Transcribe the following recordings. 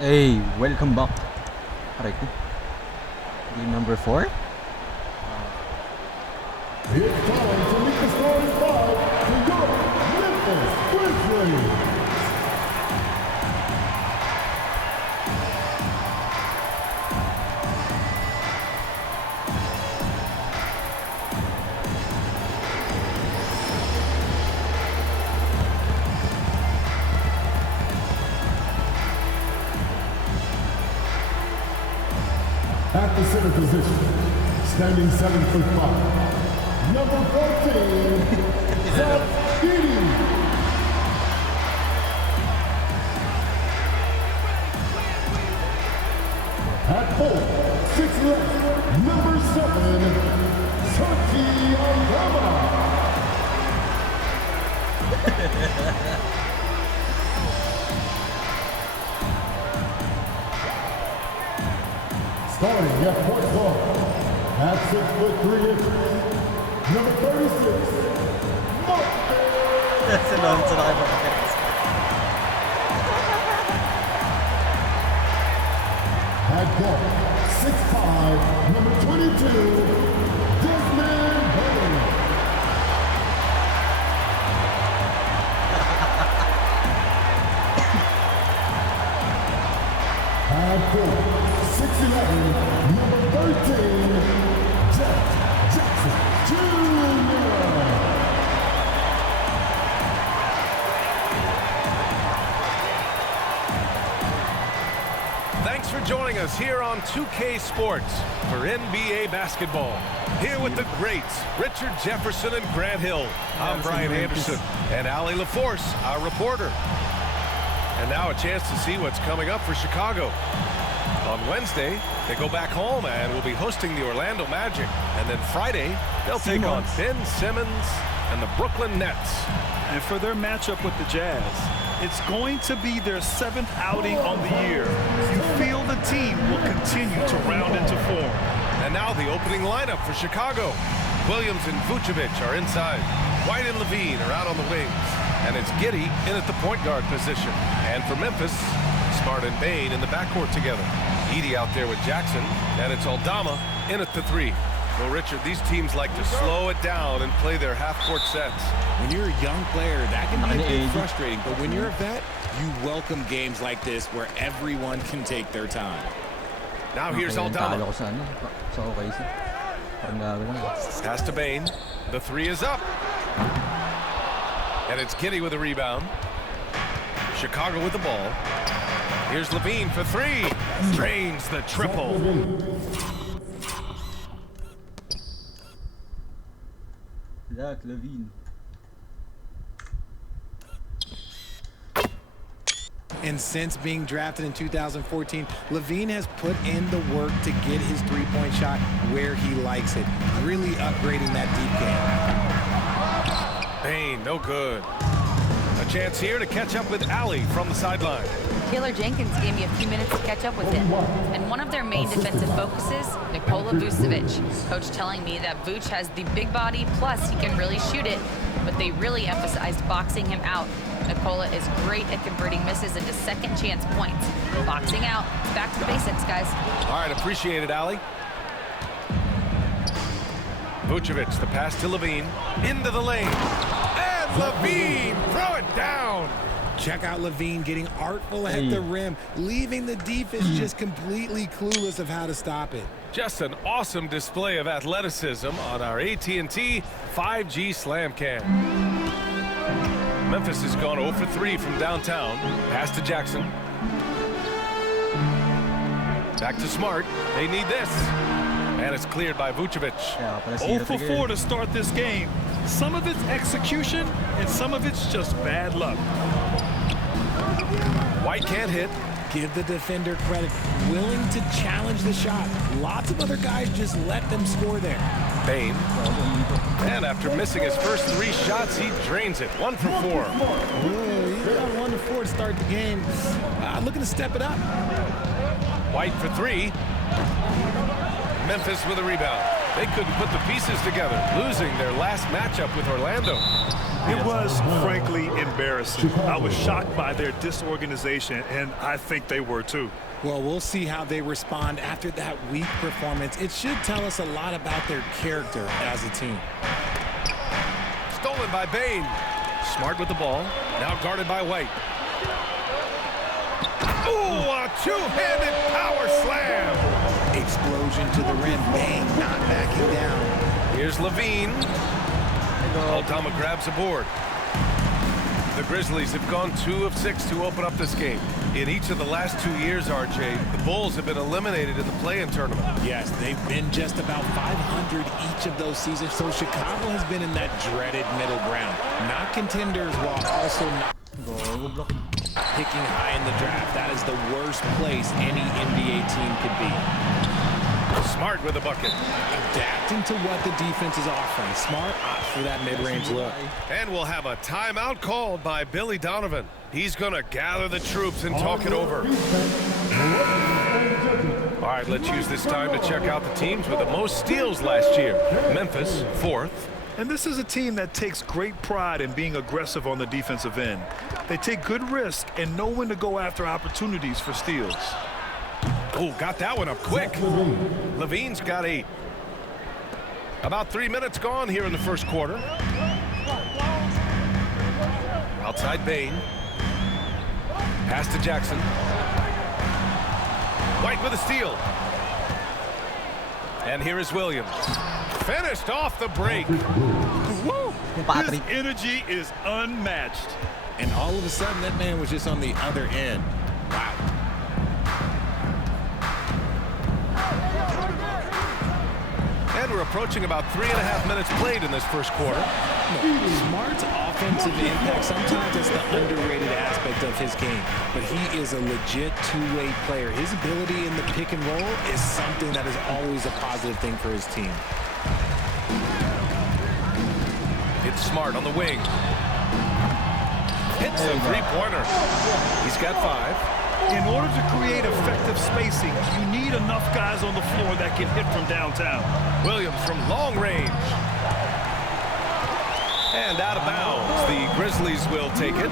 Hey, welcome back. Aray ko. Game number 4? It's time to meet the starting five for your Memphis Grizzlies. At the center position, standing 7'5", number 14, Zach Edey. At 4, 6'11", number 7, Turkey Alabama. Starting at point guard, at 6'3", number 36, Si Lonzo na kayo makakiris. at guard, 6'5", number 22, Desmond Bain. At 4, 6'11", number 13, Jack Jackson Jr. Thanks for joining us here on 2K Sports for NBA basketball. Here with the greats, Richard Jefferson and Grant Hill. I'm Brian Anderson and Allie LaForce, our reporter. And now a chance to see what's coming up for Chicago. On Wednesday, they go back home and will be hosting the Orlando Magic. And then Friday, they'll take on Ben Simmons and the Brooklyn Nets. And for their matchup with the Jazz, it's going to be their 7th outing on the year. You feel the team will continue to round into form. And now the opening lineup for Chicago. Williams and Vucevic are inside. White and Levine are out on the wings. And it's Giddey in at the point guard position. And for Memphis, Smart and Bain in the backcourt together. Edey out there with Jackson. And it's Aldama in at the 3. Well, Richard, these teams like to slow it down and play their half-court sets. When you're a young player, that can be a bit frustrating. But when you're a vet, you welcome games like this where everyone can take their time. Now here's Talo Aldama. ko sa OKC. Parang gago lang. Pass to Bain. The 3 is up. And it's Giddey with a rebound. Chicago with the ball. Here's Levine for 3. Drains the triple. Zach Levine. And since being drafted in 2014, Levine has put in the work to get his three-point shot where he likes it, really upgrading that deep game. Bain, no good. A chance here to catch up with Allie from the sideline. Taylor Jenkins gave me a few minutes to catch up with him. And one of their main defensive focuses, Nikola Vucevic. Coach telling me that Vuce has the big body, plus he can really shoot it, but they really emphasized boxing him out. Nikola is great at converting misses into second chance points. Boxing out, back to the basics, guys. All right, appreciate it, Allie. Vucevic, the pass to Levine, into the lane. And Levine, throw it down. Check out Levine getting artful at the rim, leaving the defense just completely clueless of how to stop it. Just an awesome display of athleticism on our AT&T 5G Slam Cam. Memphis has gone 0 for 3 from downtown. Pass to Jackson. Back to Smart. They need this. And it's cleared by Vucevic. 0 for 4 to start this game. Some of it's execution, and some of it's just bad luck. White can't hit. Give the defender credit, willing to challenge the shot. Lots of other guys just let them score there. Bain. And after missing his first 3 shots, he drains it. 1 for 4. Whoa, he's got 1 to 4 to start the game. Looking to step it up. White for 3. Memphis with a rebound. They couldn't put the pieces together, losing their last matchup with Orlando. It was, frankly, embarrassing. I was shocked by their disorganization, and I think they were too. Well, we'll see how they respond after that weak performance. It should tell us a lot about their character as a team. Stolen by Bain. Smart with the ball. Now guarded by White. Ooh, a two-handed power slam. Explosion to the rim. Bain not backing down. Here's Levine. Aldama grabs a board. The Grizzlies have gone 2 of 6 to open up this game. In each of the last 2 years, RJ, the Bulls have been eliminated in the play-in tournament. Yes, they've been just about 500 each of those seasons, so Chicago has been in that dreaded middle ground. Not contenders while also not picking high in the draft. That is the worst place any NBA team could be. Smart with a bucket. Adapting to what the defense is offering. Smart for that mid-range look. And we'll have a timeout called by Billy Donovan. He's going to gather the troops and talk it over. All right, let's use this time to check out the teams with the most steals last year. Memphis, 4th. And this is a team that takes great pride in being aggressive on the defensive end. They take good risk and know when to go after opportunities for steals. Oh, got that one up quick. Levine's got 8. About 3 minutes gone here in the first quarter. Outside Bain. Pass to Jackson. White with a steal. And here is Williams. Finished off the break. Woo! His Patrick. energy is unmatched. And all of a sudden, that man was just on the other end. Wow. And we're approaching about 3.5 minutes played in this first quarter. Smart's offensive impact, sometimes it's the underrated aspect of his game, but he is a legit two-way player. His ability in the pick and roll is something that is always a positive thing for his team. It's Smart on the wing. Hits a three-pointer. He's got 5. In order to create effective spacing, you need enough guys on the floor that can hit from downtown. Williams from long range. And out of bounds. The Grizzlies will take it.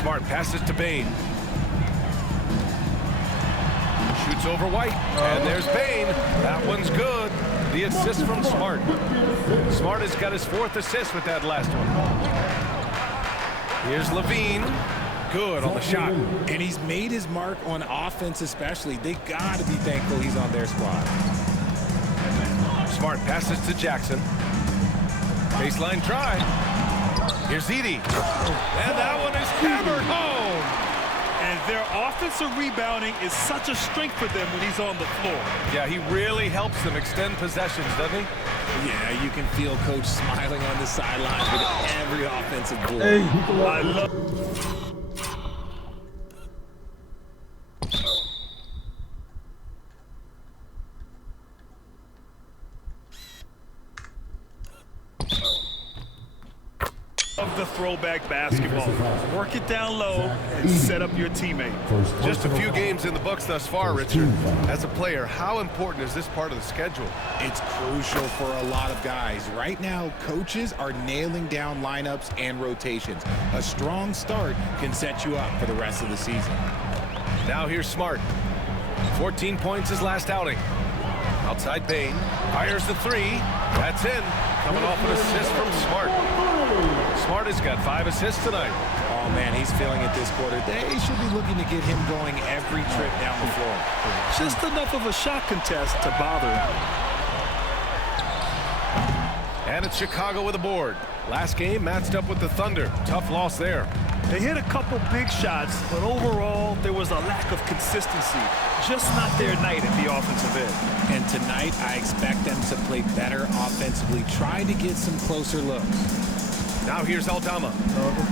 Smart passes to Bain. Shoots over White. And there's Bain. That one's good. The assist from Smart. Smart has got his 4th assist with that last one. Here's Levine. Good on the shot. And he's made his mark on offense especially. They got to be thankful he's on their squad. Smart passes to Jackson. Baseline try. Here's Edey. And that one is hammered home. And their offensive rebounding is such a strength for them when he's on the floor. Yeah, he really helps them extend possessions, doesn't he? Yeah, you can feel Coach smiling on the sidelines with every offensive board. I love the throwback basketball. Work it down low and set up your teammate. Just a few games in the books thus far, Richard. As a player, how important is this part of the schedule? It's crucial for a lot of guys. Right now, coaches are nailing down lineups and rotations. A strong start can set you up for the rest of the season. Now here's Smart. 14 points his last outing. Outside Bain. Fires the 3. That's in. Coming off an assist from Smart. Smart has got 5 assists tonight. Oh, man, he's feeling it this quarter. They should be looking to get him going every trip down the floor. just enough of a shot contest to bother him. And it's Chicago with a board. Last game matched up with the Thunder. Tough loss there. They hit a couple big shots, but overall, there was a lack of consistency. Just not their night at the offensive end. And tonight, I expect them to play better offensively, try to get some closer looks. Now here's Aldama.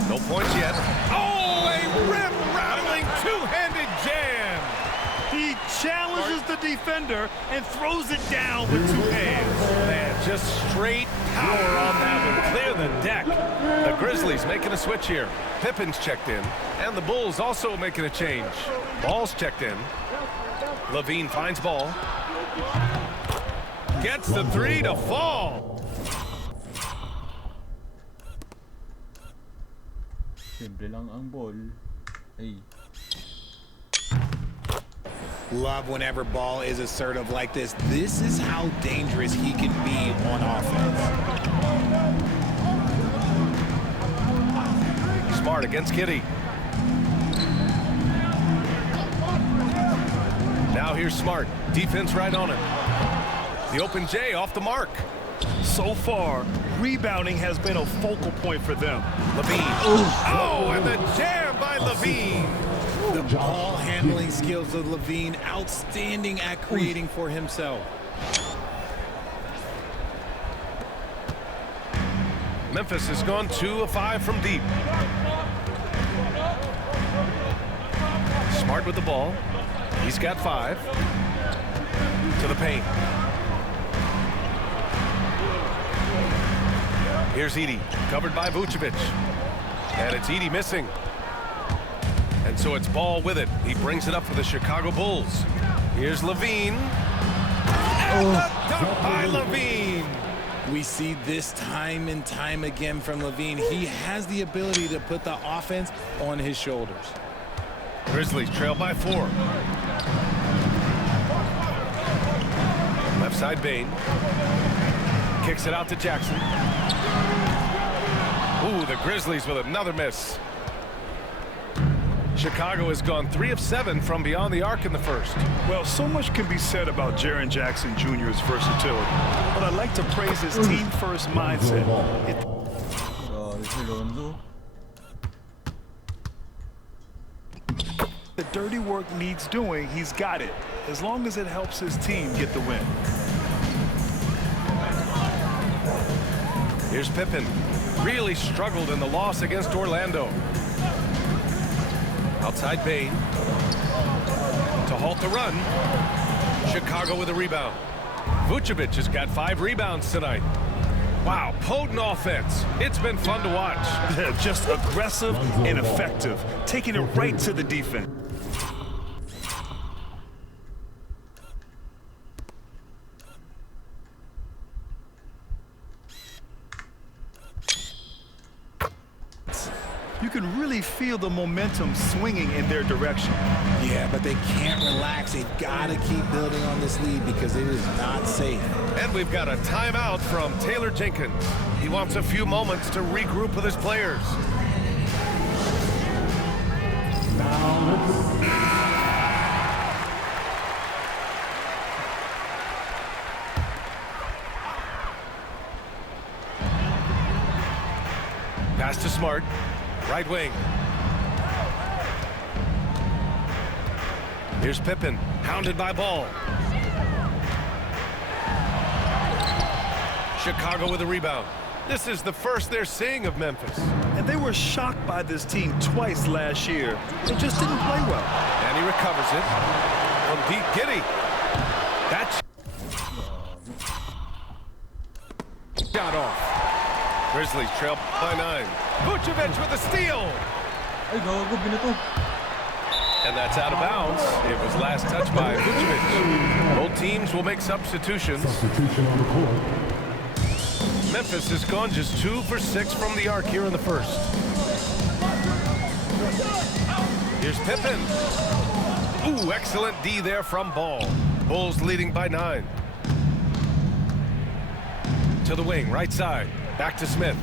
No points yet. Oh, a rim-rattling two-handed jam. He challenges the defender and throws it down with two hands. Man, just straight power on that one. Clear the deck. The Grizzlies making a switch here. Pippen's checked in, and the Bulls also making a change. Ball's checked in. Levine finds ball. Gets the three to fall. Simple lang ang ball. Ay. Love whenever Ball is assertive like this. This is how dangerous he can be on offense. Smart against Giddey. Now here's Smart. Defense right on him. The open J off the mark. So far, rebounding has been a focal point for them. Levine. Oh, and the jam by Levine. The ball handling skills of Levine, outstanding at creating for himself. Memphis has gone 2 of 5 from deep. Smart with the ball. He's got 5. To the paint. Here's Edey, covered by Vucevic. And it's Edey missing. And so it's Ball with it. He brings it up for the Chicago Bulls. Here's Levine. And the dunk by Levine. We see this time and time again from Levine. He has the ability to put the offense on his shoulders. Grizzlies trail by 4. Left side Bane. Kicks it out to Jackson. Ooh, the Grizzlies with another miss. Chicago has gone 3 of 7 from beyond the arc in the first. Well, so much can be said about Jaren Jackson Jr.'s versatility, but I'd like to praise his team-first mindset. The dirty work needs doing, he's got it, as long as it helps his team get the win. Here's Pippen. Really struggled in the loss against Orlando. Outside Bane. To halt the run. Chicago with a rebound. Vucevic has got 5 rebounds tonight. Wow, potent offense. It's been fun to watch. Just aggressive and effective, taking it right to the defense. You can really feel the momentum swinging in their direction. Yeah, but they can't relax. They've got to keep building on this lead because it is not safe. And we've got a timeout from Taylor Jenkins. He wants a few moments to regroup with his players. Pass to Smart. Right wing. Here's Pippen, hounded by Ball. Chicago with a rebound. This is the first they're seeing of Memphis. And they were shocked by this team twice last year. They just didn't play well. And he recovers it from deep. Giddey. That shot off. Grizzlies trail by 9. Vucevic with a steal. Ay, gago, binato. And that's out of bounds. It was last touched by Vucevic. Both teams will make substitutions. Substitution on the court. Memphis has gone just 2 for 6 from the arc here in the first. Here's Pippen. Ooh, excellent D there from Ball. Bulls leading by 9. To the wing, right side. Back to Smith.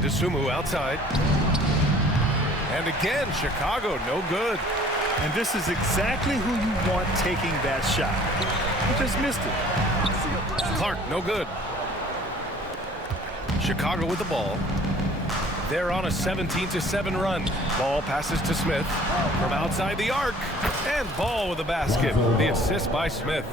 DeSumo outside. And again, Chicago, no good. And this is exactly who you want taking that shot. He just missed it. Clark, no good. Chicago with the ball. They're on a 17-7 run. Ball passes to Smith from outside the arc. And Ball with a basket. The assist by Smith.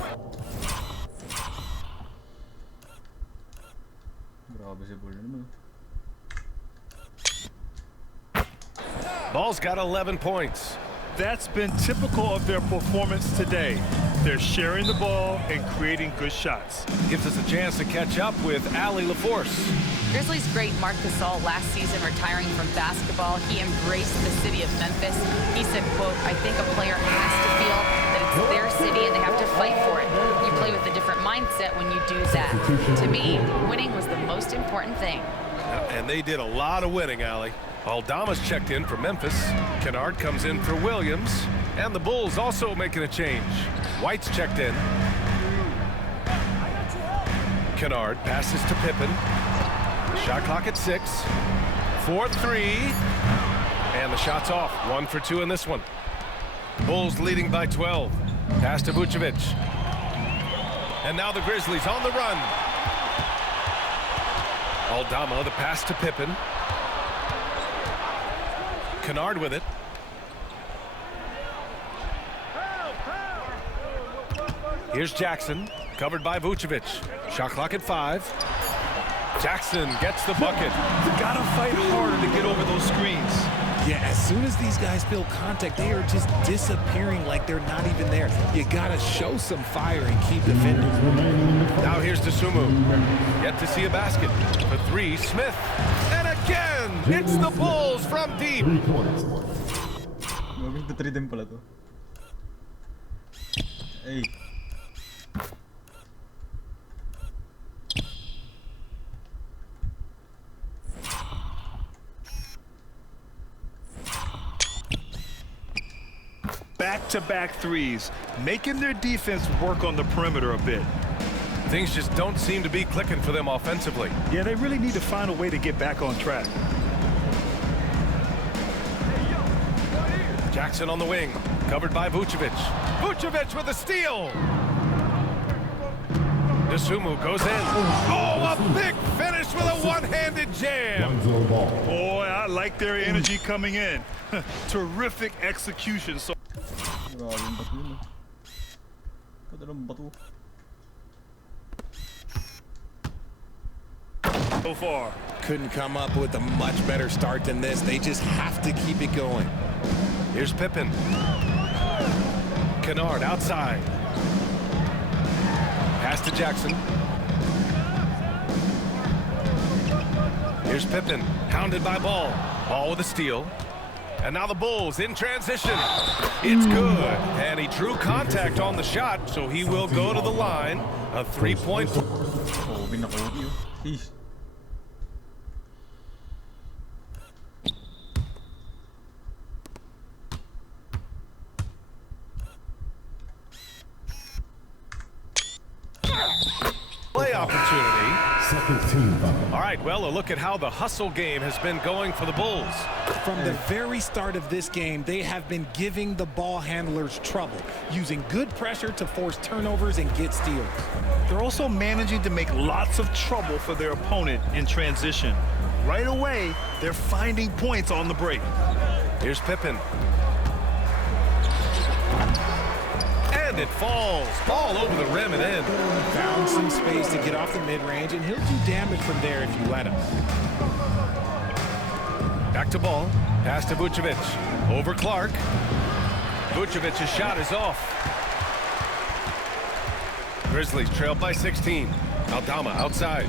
Ball's got 11 points. That's been typical of their performance today. They're sharing the ball and creating good shots. Gives us a chance to catch up with Ali LaForce. Grizzlies great Marc Gasol last season retiring from basketball. He embraced the city of Memphis. He said, quote, I think a player has to feel that it's their city and they have to fight for it. You play with a different mindset when you do that. To me, winning was the most important thing. And they did a lot of winning, Ali. Aldama's checked in for Memphis. Kennard comes in for Williams. And the Bulls also making a change. White's checked in. Kennard passes to Pippen. Shot clock at 6. 4-3. And the shot's off. 1 for 2 in this one. Bulls leading by 12. Pass to Vucevic. And now the Grizzlies on the run. Aldama, the pass to Pippen. Kennard with it. Here's Jackson, covered by Vucevic. Shot clock at 5. Jackson gets the bucket. You gotta fight harder to get over those screens. Yeah, as soon as these guys feel contact, they are just disappearing like they're not even there. You gotta show some fire and keep defending. Now here's Dosunmu. Yet to see a basket. For 3, Smith. And again, it's the Bulls from deep. Gagawin ko 3 din pala to. Ay. Back-to-back threes, making their defense work on the perimeter a bit. Things just don't seem to be clicking for them offensively. Yeah, they really need to find a way to get back on track. Jackson on the wing, covered by Vucevic. Vucevic with a steal. Dosunmu goes in. Oh, a big finish with a one-handed jam. Boy, I like their energy coming in. Terrific execution. So Grabe yung bato yun. Kadalang bato. far. Couldn't come up with a much better start than this. They just have to keep it going. Here's Pippen. Kennard outside. Pass to Jackson. Here's Pippen, hounded by Ball. Ball with a steal. And now the Bulls in transition. It's good. And he drew contact on the shot, so he will go to the line. A three-point. Oh, binakaw yun. Jeez. Play opportunity. Second team foul. All right, well, a look at how the hustle game has been going for the Bulls. From the very start of this game, they have been giving the ball handlers trouble, using good pressure to force turnovers and get steals. They're also managing to make lots of trouble for their opponent in transition. Right away, they're finding points on the break. Here's Pippen. And it falls all over the rim and in. Found some space to get off the mid-range, and he'll do damage from there if you let him. Back to Ball. Pass to Vucevic. Over Clark. Vucevic's shot is off. Grizzlies trailed by 16. Aldama outside.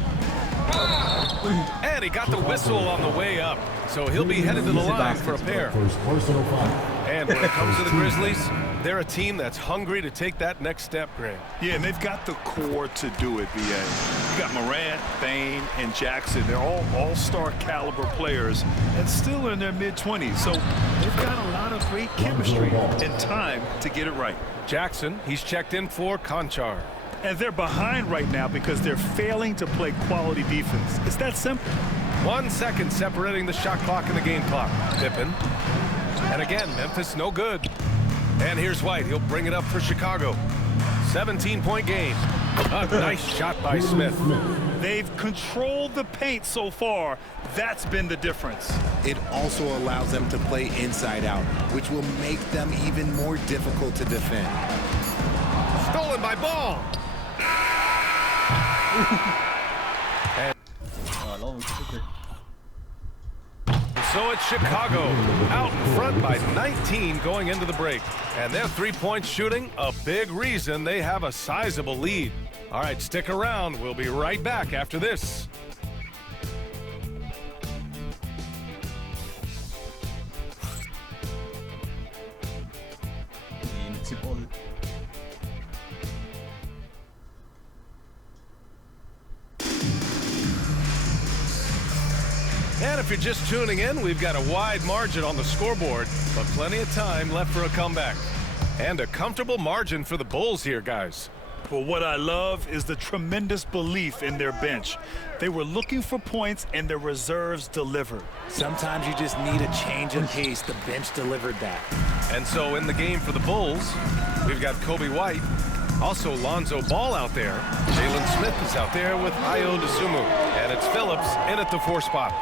And he got the whistle on the way up. So he'll be headed to the line for a pair. First personal foul. And when it comes to the Grizzlies, they're a team that's hungry to take that next step, Grant. Yeah, and they've got the core to do it, BA. You got Morant, Bane, and Jackson. They're all all-star caliber players and still in their mid-20s. So they've got a lot of great chemistry and time to get it right. Jackson, he's checked in for Conchar. And they're behind right now because they're failing to play quality defense. It's that simple. 1 second separating the shot clock and the game clock. Pippen. And again, Memphis no good. And here's White. He'll bring it up for Chicago. 17-point game. A nice shot by Smith. They've controlled the paint so far. That's been the difference. It also allows them to play inside out, which will make them even more difficult to defend. Stolen by Ball. So it's Chicago out in front by 19 going into the break. And their three-point shooting, a big reason they have a sizable lead. All right, stick around. We'll be right back after this. Init si Paul. And if you're just tuning in, we've got a wide margin on the scoreboard, but plenty of time left for a comeback. And a comfortable margin for the Bulls here, guys. Well, what I love is the tremendous belief in their bench. They were looking for points, and their reserves delivered. Sometimes you just need a change of pace. The bench delivered that. And so in the game for the Bulls, we've got Kobe White, also Lonzo Ball out there. Jalen Smith is out there with Ayo Dosunmu. And it's Phillips in at the 4 spot.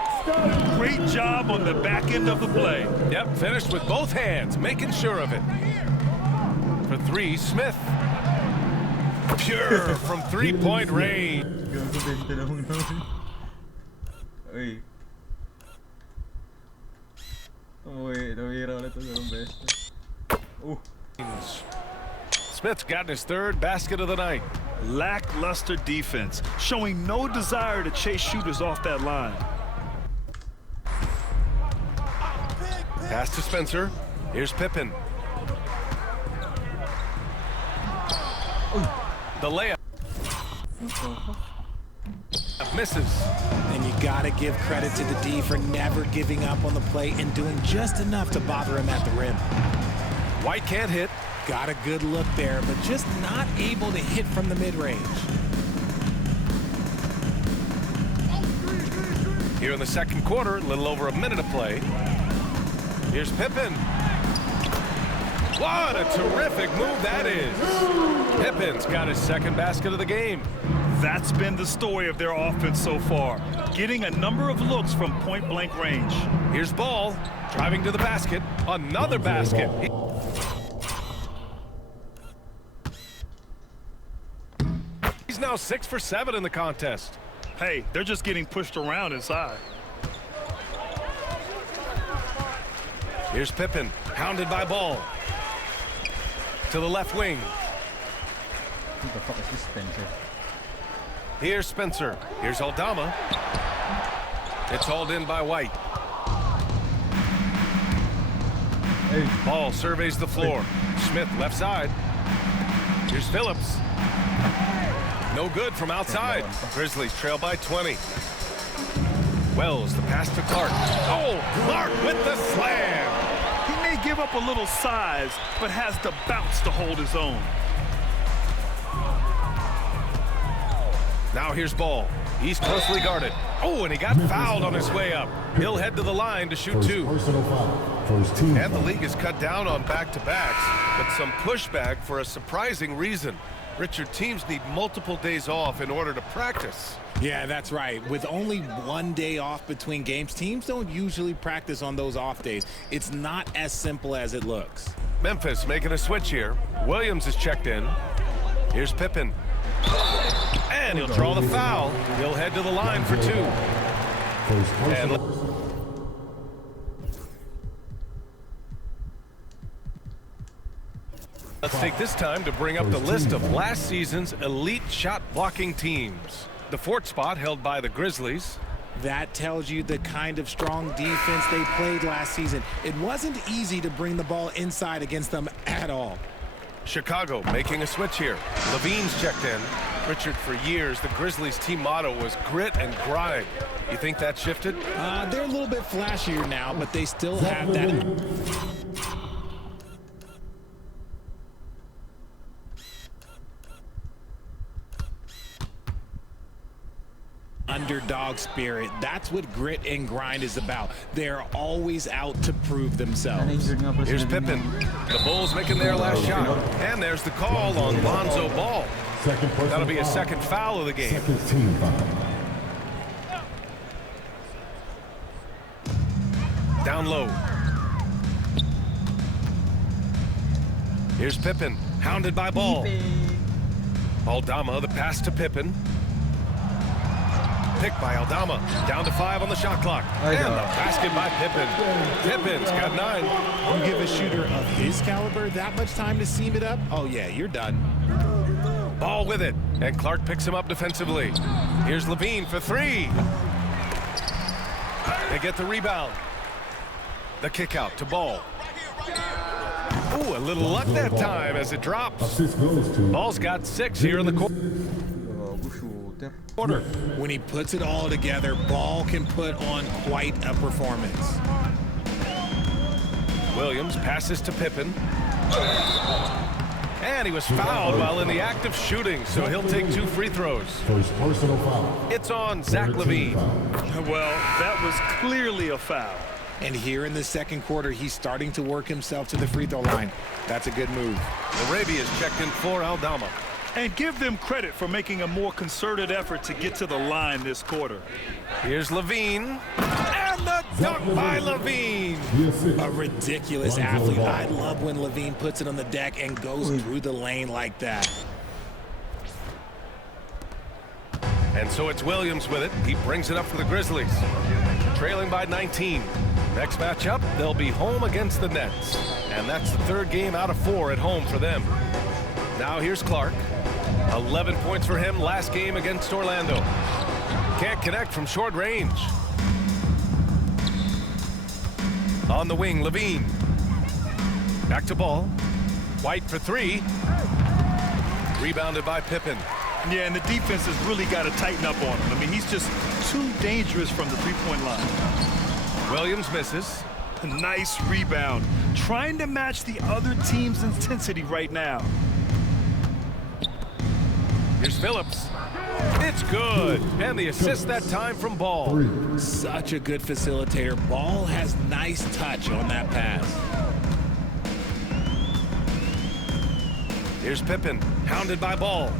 Great job on the back end of the play. Yep, finished with both hands, making sure of it. For 3, Smith. Pure from 3-point range. Gago, bente na muna. Uy. Uy, nawira ulit ang ganong beste. Smith's gotten his 3rd basket of the night. Lackluster defense, showing no desire to chase shooters off that line. Pass to Spencer. Here's Pippen. The layup. Misses. And you got to give credit to the D for never giving up on the play and doing just enough to bother him at the rim. White can't hit. Got a good look there, but just not able to hit from the mid-range. Here in the second quarter, a little over a minute of play. Here's Pippen. What a terrific move that is. Pippen's got his 2nd basket of the game. That's been the story of their offense so far, getting a number of looks from point-blank range. Here's Ball, driving to the basket. Another basket. He's now 6 for 7 in the contest. Hey, they're just getting pushed around inside. Here's Pippen, hounded by Ball. To the left wing. What the fuck is this, Spencer? Here's Spencer. Here's Aldama. It's hauled in by White. Hey. Ball surveys the floor. Smith left side. Here's Phillips. No good from outside. Grizzlies trail by 20. Wells, the pass to Clark. Oh, Clark with the slam. He may give up a little size, but has the bounce to hold his own. Now here's Ball. He's closely guarded. Oh, and he got fouled on his way up. He'll head to the line to shoot 2. Personal foul. First team. And the league has cut down on back-to-backs, but some pushback for a surprising reason. Richard, teams need multiple days off in order to practice. Yeah, that's right. With only 1 day off between games, teams don't usually practice on those off days. It's not as simple as it looks. Memphis making a switch here. Williams is checked in. Here's Pippen. And he'll draw the foul. He'll head to the line for 2. And let's take this time to bring up the list of last season's elite shot blocking teams. The 4th spot held by the Grizzlies. That tells you the kind of strong defense they played last season. It wasn't easy to bring the ball inside against them at all. Chicago making a switch here. Levine's checked in. Richard, for years, the Grizzlies team motto was grit and grind. You think that shifted? They're a little bit flashier now, but they still have that. Underdog spirit. That's what grit and grind is about. They're always out to prove themselves. Here's Pippen. The Bulls making their last shot. And there's the call on Lonzo Ball. That'll be a 2nd foul of the game. Second team foul. Down low. Here's Pippen, hounded by Ball. Aldama, the pass to Pippen. pick by Aldama. Down to 5 on the shot clock. And the basket by Pippen. Pippen's got 9. You give a shooter of his caliber that much time to seam it up, oh yeah, you're done. Ball with it. And Clark picks him up defensively. Here's Levine for 3. They get the rebound. The kick out to Ball. Ooh, a little luck that time as it drops. Assist goes to Ball's got 6 here in the quarter. When he puts it all together, Ball can put on quite a performance. Williams passes to Pippen. And he was fouled while in the act of shooting, so he'll take 2 free throws. first personal foul. It's on Zach Levine. Well, that was clearly a foul. And here in the second quarter, he's starting to work himself to the free throw line. That's a good move. Arabia's checked in for Aldama. And give them credit for making a more concerted effort to get to the line this quarter. Here's Levine. And the dunk by Levine. The assist. A ridiculous athlete. I love when Levine puts it on the deck and goes through the lane like that. And so it's Williams with it. He brings it up for the Grizzlies. Trailing by 19. Next matchup, they'll be home against the Nets. And that's the 3rd game out of 4 at home for them. Now here's Clark. 11 points for him last game against Orlando. Can't connect from short range. On the wing, Levine. Back to Ball. White for 3. Rebounded by Pippen. Yeah, and the defense has really got to tighten up on him. I mean, he's just too dangerous from the three-point line. Williams misses. Nice rebound. Trying to match the other team's intensity right now. Here's Phillips. It's good. And the assist that time from Ball. Such a good facilitator. Ball has nice touch on that pass. Here's Pippen, hounded by Ball.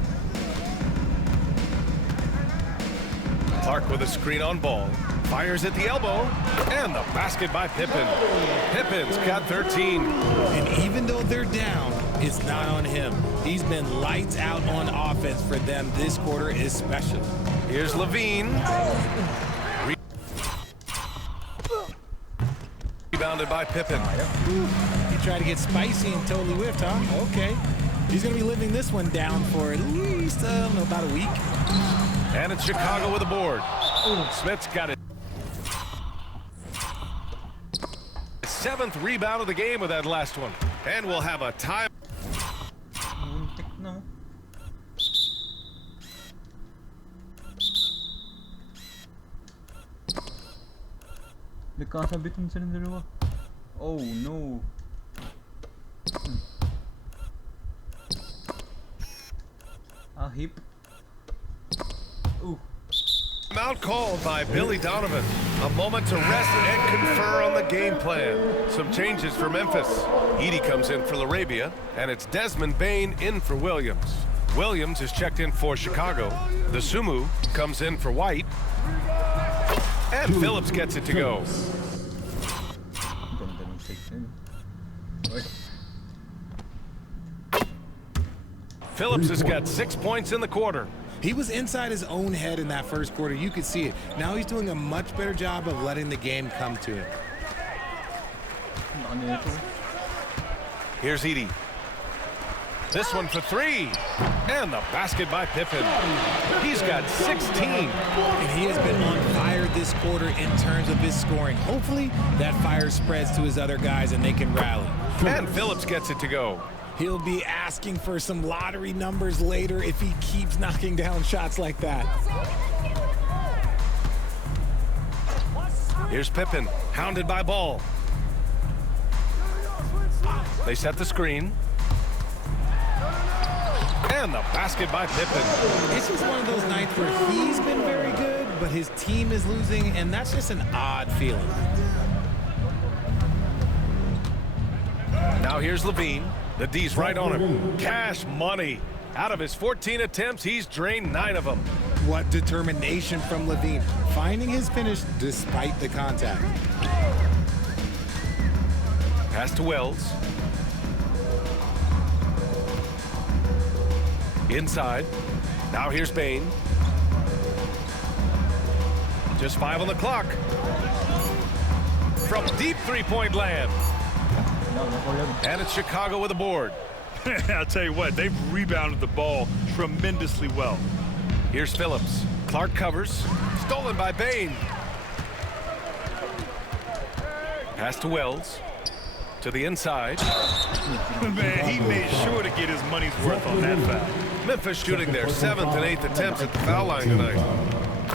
Clark with a screen on Ball. Fires at the elbow. And the basket by Pippen. Pippen's got 13. And even though they're down, it's not on him. He's been lights out on offense for them this quarter especially. Here's Levine. Rebounded by Pippen. He tried to get spicy and totally whiffed, huh? Okay. He's going to be living this one down for at least, I don't know, about a week. And it's Chicago with a board. Smith's got it. 7th rebound of the game with that last one. And we'll have a tie. No. Nagkasabitan sila ng dalawa. Oh no. A hip. Ooh. Out called by Billy Donovan. A moment to rest and confer on the game plan. Some changes for Memphis. Edey comes in for Arabia, and it's Desmond Bain in for Williams. Williams is checked in for Chicago. The Sumu comes in for White. And Phillips gets it to go. Ganda ng six yun. Phillips has got 6 points in the quarter. He was inside his own head in that first quarter. You could see it. Now he's doing a much better job of letting the game come to him. Ano ito? Here's Edey. This one for 3. And the basket by Pippen. He's got 16. And he has been on fire this quarter in terms of his scoring. Hopefully that fire spreads to his other guys and they can rally. And Phillips gets it to go. He'll be asking for some lottery numbers later if he keeps knocking down shots like that. Here's Pippen, hounded by Ball. They set the screen. And the basket by Pippen. This is one of those nights where he's been very good, but his team is losing, and that's just an odd feeling. Now here's Levine. The D's right on him. Cash money. Out of his 14 attempts, he's drained 9 of them. What determination from Levine, finding his finish despite the contact. Pass to Wells. Inside. Now here's Bain. Just 5 on the clock. From deep three-point land. And it's Chicago with a board. I'll tell you what, they've rebounded the ball tremendously well. Here's Phillips. Clark covers. Stolen by Bain. Pass to Wells. To the inside. Man, he made sure to get his money's worth on that foul. Memphis shooting their 7th and 8th attempts at the foul line tonight.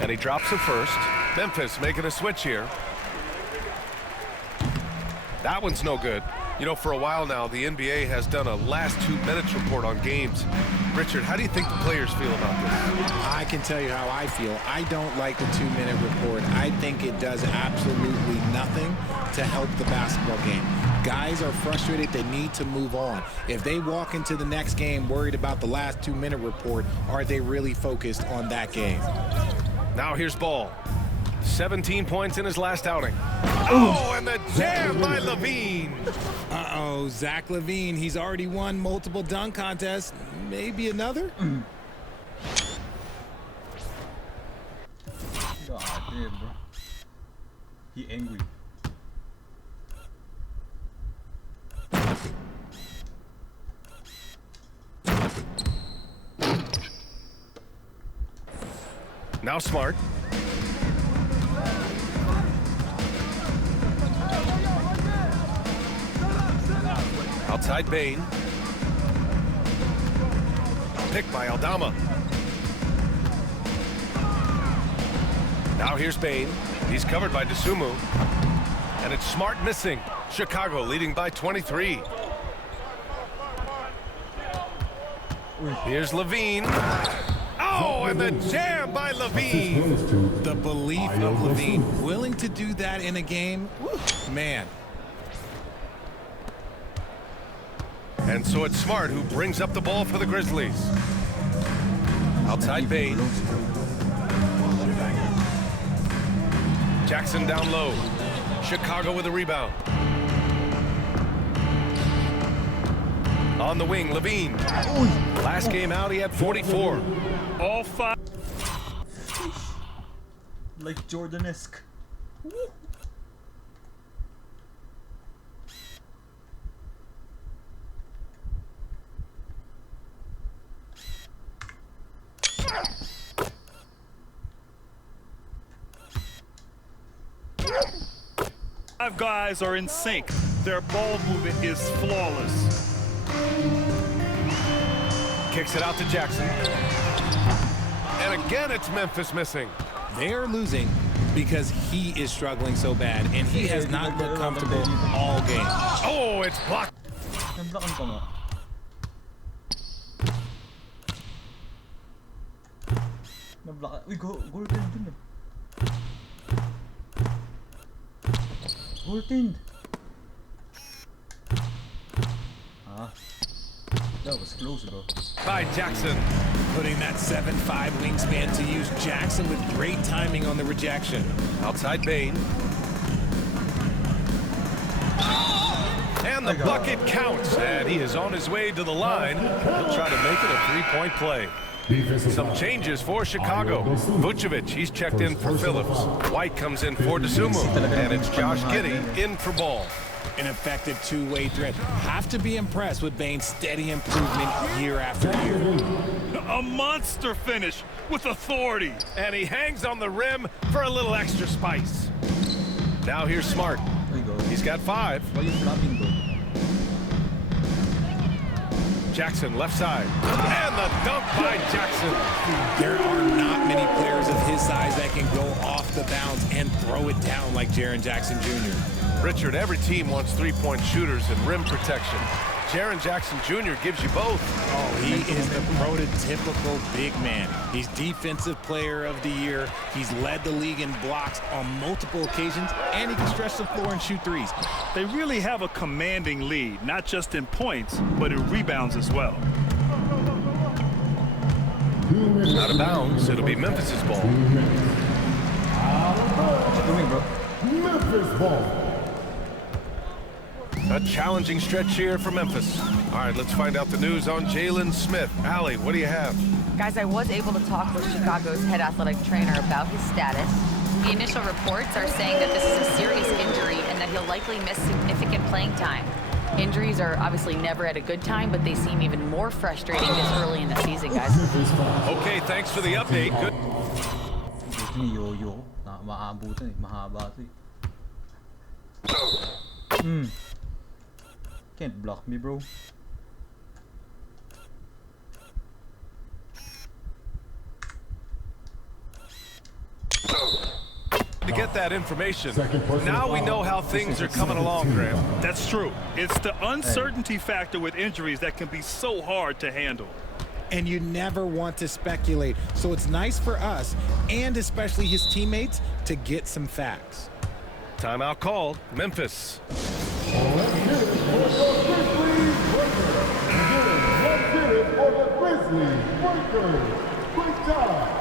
And he drops the first. Memphis making a switch here. That one's no good. You know, for a while now, the NBA has done a last 2 minutes report on games. Richard, how do you think the players feel about this? I can tell you how I feel. I don't like the 2-minute report. I think it does absolutely nothing to help the basketball game. Guys are frustrated. They need to move on. If they walk into the next game worried about the last 2-minute report, are they really focused on that game? Now here's Ball. 17 points in his last outing. Oh, and the jam by Levine. Uh-oh, Zach LaVine. He's already won multiple dunk contests. Maybe another? God damn, bro. He angry. Now Smart. Outside Bain. Picked by Aldama. Now here's Bain. He's covered by DeSumo. And it's Smart missing. Chicago leading by 23. Here's Levine. Oh, and the jam by Levine. The belief of Levine. Willing to do that in a game? Woo, man. And so it's Smart who brings up the ball for the Grizzlies. Outside Bain. Jackson down low. Chicago with a rebound. On the wing, Levine. Last game out, he had 44. All 5. Like Jordan-esque. Five guys are in sync. Their ball movement is flawless. Kicks it out to Jackson. And again, it's Memphis missing. They're losing because he is struggling so bad, and he has not looked comfortable all game. Oh, it's blocked. Nablokan ko nga. Nablokan. Uy, goaltend dun eh. Goaltend. Ah. That was close though. By Jackson. Putting that 7'5" wingspan to use. Jackson with great timing on the rejection. Outside Bain. And the bucket counts. And he is on his way to the line. He'll try to make it a three-point play. Some changes for Chicago. Vucevic, he's checked in for Phillips. White comes in for DeSumo. And it's Josh Giddey in for Ball. An effective two-way threat. Have to be impressed with Bain's steady improvement year after year. A monster finish with authority. And he hangs on the rim for a little extra spice. Now here's Smart. Uy, go. He's got 5. Why you flopping though? Jackson left side. And the dunk by Jackson. There are not many players of his size that can go off the bounce and throw it down like Jaren Jackson Jr. Richard, every team wants three-point shooters and rim protection. Jaren Jackson Jr. gives you both. Oh, he is the prototypical big man. He's Defensive Player of the Year. He's led the league in blocks on multiple occasions, and he can stretch the floor and shoot threes. They really have a commanding lead, not just in points, but in rebounds as well. Out of bounds, it'll be Memphis's ball. What you doing, bro? Memphis ball. A challenging stretch here for Memphis. All right, let's find out the news on Jalen Smith. Allie, what do you have? Guys, I was able to talk with Chicago's head athletic trainer about his status. The initial reports are saying that this is a serious injury and that he'll likely miss significant playing time. Injuries are obviously never at a good time, but they seem even more frustrating this early in the season, guys. Okay, thanks for the update. Good. Ito ni Yo-Yo. Maabutan eh. Mahaba ito eh. Can't block me, bro. To get that information. Now we know how things are coming along, Graham. That's true. It's the uncertainty factor with injuries that can be so hard to handle. And you never want to speculate. So it's nice for us, and especially his teammates, to get some facts. Timeout called. Memphis. Let's get it for the Grizzlies Breakers. Quick time.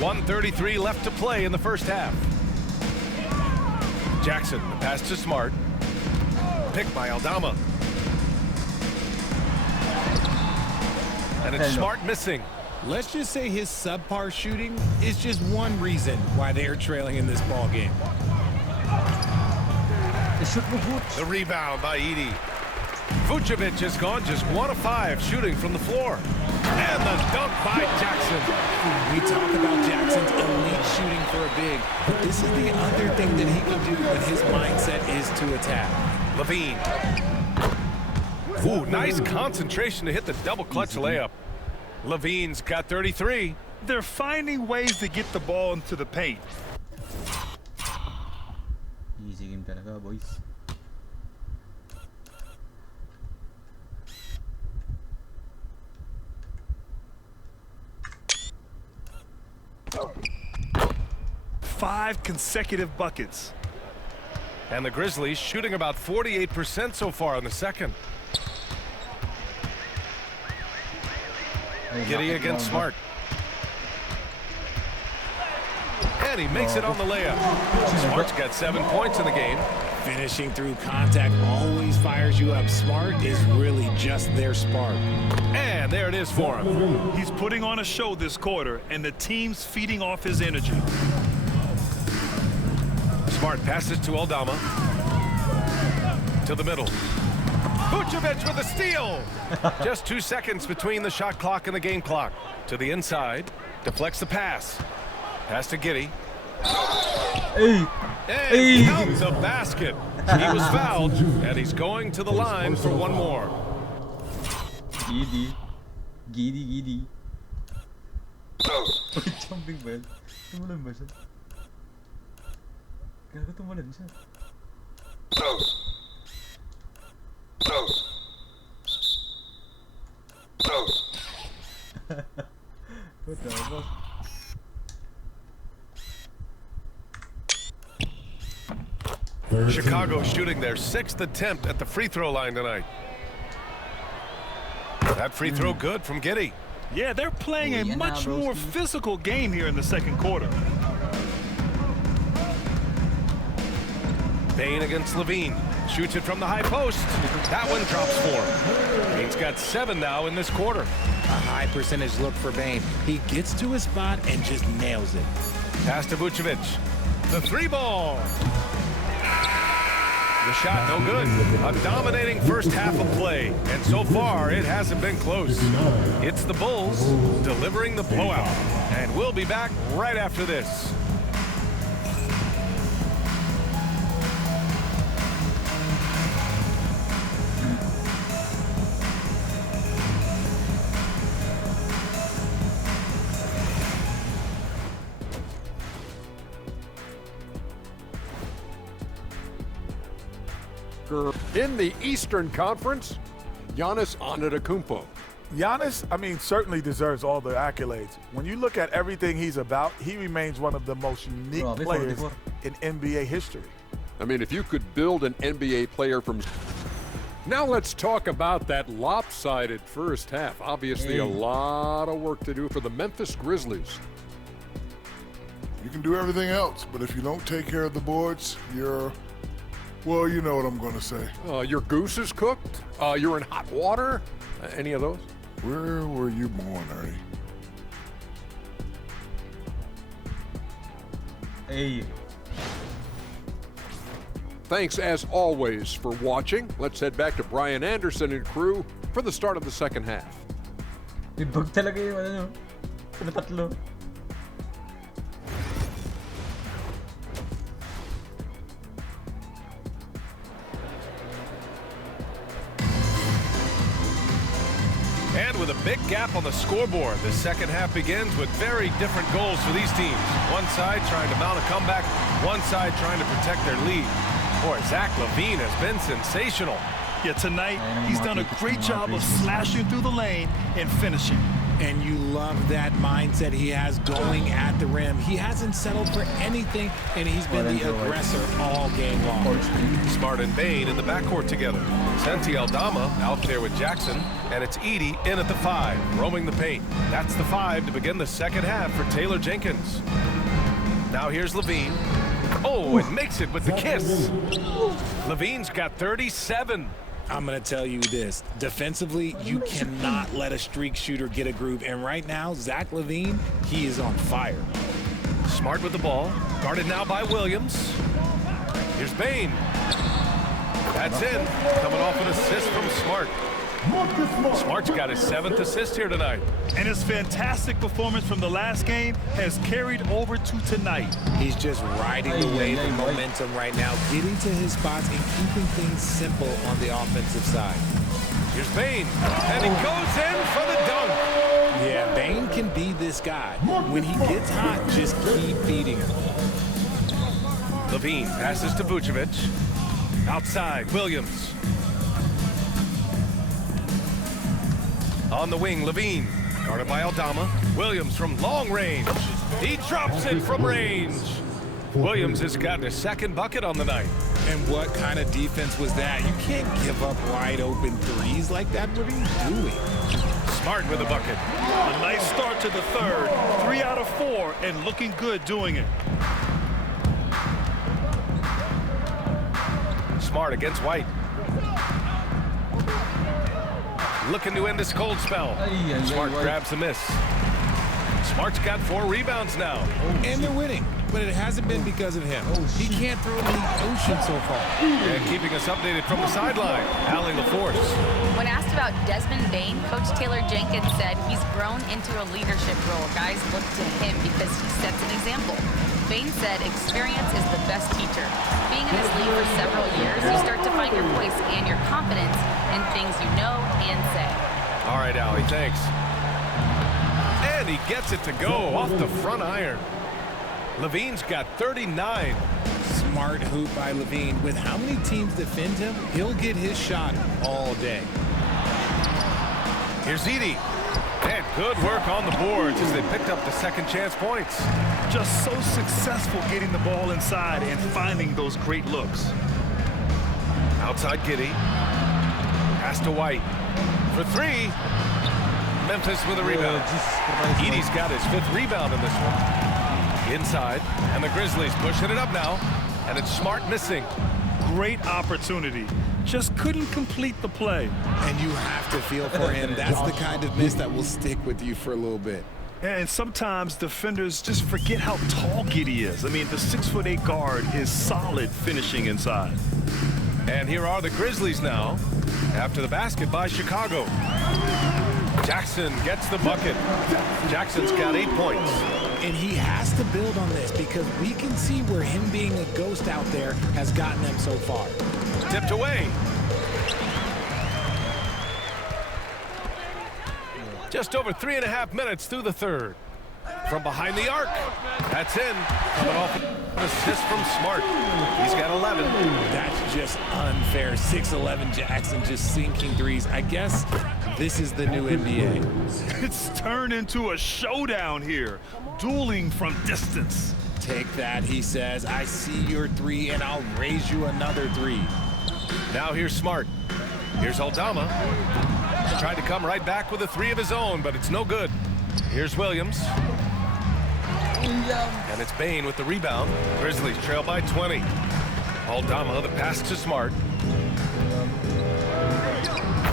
1:33 left to play in the first half. Jackson, the pass to Smart. Picked by Aldama. And it's Smart missing. Let's just say his subpar shooting is just one reason why they're trailing in this ball game. The rebound by Edey. Vucevic has gone just 1 of 5 shooting from the floor. And the dunk by Jackson. We talk about Jackson's elite shooting for a big, but this is the other thing that he can do when his mindset is to attack. Levine. Ooh, nice concentration to hit the double clutch layup. Levine's got 33. They're finding ways to get the ball into the paint. Easy game talaga, boys. Five consecutive buckets. And the Grizzlies shooting about 48% so far in the second. Giddey against Smart. And he makes it on the layup. Smart's got 7 points in the game. Finishing through contact always fires you up. Smart is really just their spark. And there it is for him. He's putting on a show this quarter, and the team's feeding off his energy. Smart passes to Aldama. To the middle. Vucevic with a steal. Just 2 seconds between the shot clock and the game clock. To the inside. Deflects the pass. Pass to Giddey. Hey! And count the basket. He was fouled, and he's going to the line for one more. Giddey. Jumping ba yun? Tumulan ba siya? Gago, tumulan siya. What the fuck? Chicago shooting their 6th attempt at the free throw line tonight. That free throw good from Giddey. Yeah, they're playing a much more physical game here in the second quarter. Bane against Levine. Shoots it from the high post. That one drops for him. Bane's got 7 now in this quarter. A high percentage look for Bane. He gets to his spot and just nails it. Pass to Vucevic. The 3-ball. The shot no good. A dominating first half of play. And so far, it hasn't been close. It's the Bulls delivering the blowout. And we'll be back right after this. In the Eastern Conference, Giannis Antetokounmpo. Giannis, I mean, certainly deserves all the accolades. When you look at everything he's about, he remains one of the most unique players in NBA history. I mean, if you could build an NBA player from... Now let's talk about that lopsided first half. Obviously, a lot of work to do for the Memphis Grizzlies. You can do everything else, but if you don't take care of the boards, you're... Well, you know what I'm going to say. Your goose is cooked? You're in hot water? Any of those? Where were you born, Ernie? Hey. Thanks as always for watching. Let's head back to Brian Anderson and crew for the start of the second half. Bibag talaga yung ano nyo. Sila tatlo. And with a big gap on the scoreboard, the second half begins with very different goals for these teams. One side trying to mount a comeback, one side trying to protect their lead. Boy, Zach LaVine has been sensational. Yeah, tonight he's done a great job of slashing through the lane and finishing. And you love that mindset he has going at the rim. He hasn't settled for anything, and he's been the aggressor all game long. Smart and Bain in the backcourt together. Senti Aldama out there with Jackson, and it's Edie in at the 5, roaming the paint. That's the 5 to begin the second half for Taylor Jenkins. Now here's LaVine. Oh, and makes it with the kiss. LaVine's got 37. I'm going to tell you this. Defensively, you cannot let a streak shooter get a groove. And right now, Zach LaVine, he is on fire. Smart with the ball. Guarded now by Williams. Here's Bain. That's in. Coming off an assist from Smart. Smart's got his 7th assist here tonight. And his fantastic performance from the last game has carried over to tonight. He's just riding the wave of momentum right now, getting to his spots and keeping things simple on the offensive side. Here's Bain, and he goes in for the dunk. Yeah, Bain can be this guy. When he gets hot, just keep feeding him. LaVine passes to Vucevic. Outside, Williams. On the wing, LaVine, guarded by Aldama. Williams from long range. He drops it from range. Williams has gotten his 2nd bucket on the night. And what kind of defense was that? You can't give up wide open threes like that. What are you doing? Smart with a bucket. A nice start to the 3rd. 3 out of 4 and looking good doing it. Smart against White. Looking to end this cold spell. Smart grabs the miss. Smart's got 4 rebounds now. And they're winning, but it hasn't been because of him. He can't throw it in the ocean so far. And keeping us updated from the sideline, Allie LaForce. When asked about Desmond Bain, Coach Taylor Jenkins said he's grown into a leadership role. Guys look to him because he sets an example. Bain said experience is the best teacher. Being in this league for several years, you start to find your voice and your confidence in things you know and say. All right, Allie, thanks. And he gets it to go off the front iron. LaVine's got 39. Smart hoop by LaVine. With how many teams defend him, he'll get his shot all day. Here's Edie. And good work on the boards as they picked up the 2nd chance points. Just so successful getting the ball inside and finding those great looks. Outside Giddey. Pass to White. For 3. Memphis with a rebound. Edie's got his 5th rebound in this one. Inside. And the Grizzlies pushing it up now. And it's Smart missing. Great opportunity. Just couldn't complete the play. And you have to feel for him. That's the kind of miss that will stick with you for a little bit. And sometimes defenders just forget how tall Giddey is. I mean, the 6'8" guard is solid finishing inside. And here are the Grizzlies now after the basket by Chicago. Jackson gets the bucket. Jackson's got 8 points. And he has to build on this because we can see where him being a ghost out there has gotten them so far. Tipped away. Just over 3.5 minutes through the 3rd. From behind the arc. That's in. Coming off an assist from Smart. He's got 11. That's just unfair. 6'11" Jackson just sinking threes. I guess this is the new NBA. It's turned into a showdown here. Dueling from distance. Take that, he says. I see your 3 and I'll raise you another 3. Now here's Smart. Here's Aldama. Tried to come right back with a 3 of his own, but it's no good. Here's Williams. And it's Bain with the rebound. Grizzlies trail by 20. Aldama, the pass to Smart.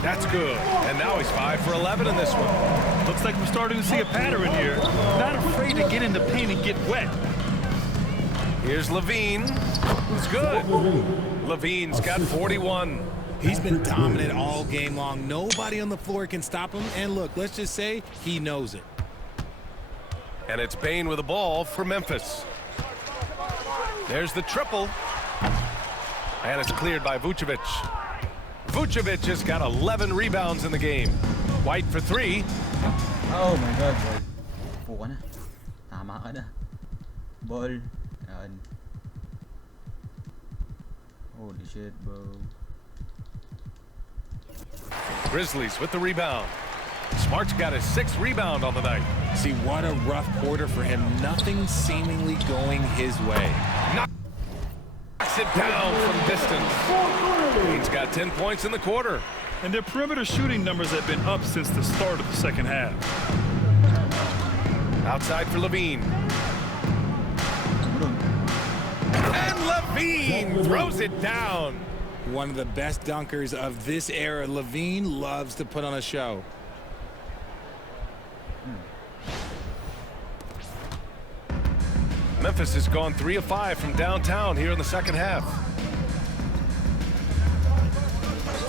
That's good. And now he's 5 for 11 in this one. Looks like we're starting to see a pattern here. Not afraid to get in the paint and get wet. Here's Levine. It's good. Levine's got 41. He's been dominant all game long. Nobody on the floor can stop him. And look, let's just say he knows it. And it's Bane with the ball for Memphis. There's the triple. And it's cleared by Vucevic. Vucevic has got 11 rebounds in the game. White for 3. Oh my God, ball. Upo ka na. Tama ka na. Ball. Yan. Holy shit, bro. Grizzlies with the rebound. Smart's got his 6th rebound on the night. See, what a rough quarter for him. Nothing seemingly going his way. Knocks it down from distance. He's got 10 points in the quarter. And their perimeter shooting numbers have been up since the start of the second half. Outside for Levine. And Levine throws it down. One of the best dunkers of this era. Levine loves to put on a show. Memphis has gone 3 of 5 from downtown here in the second half.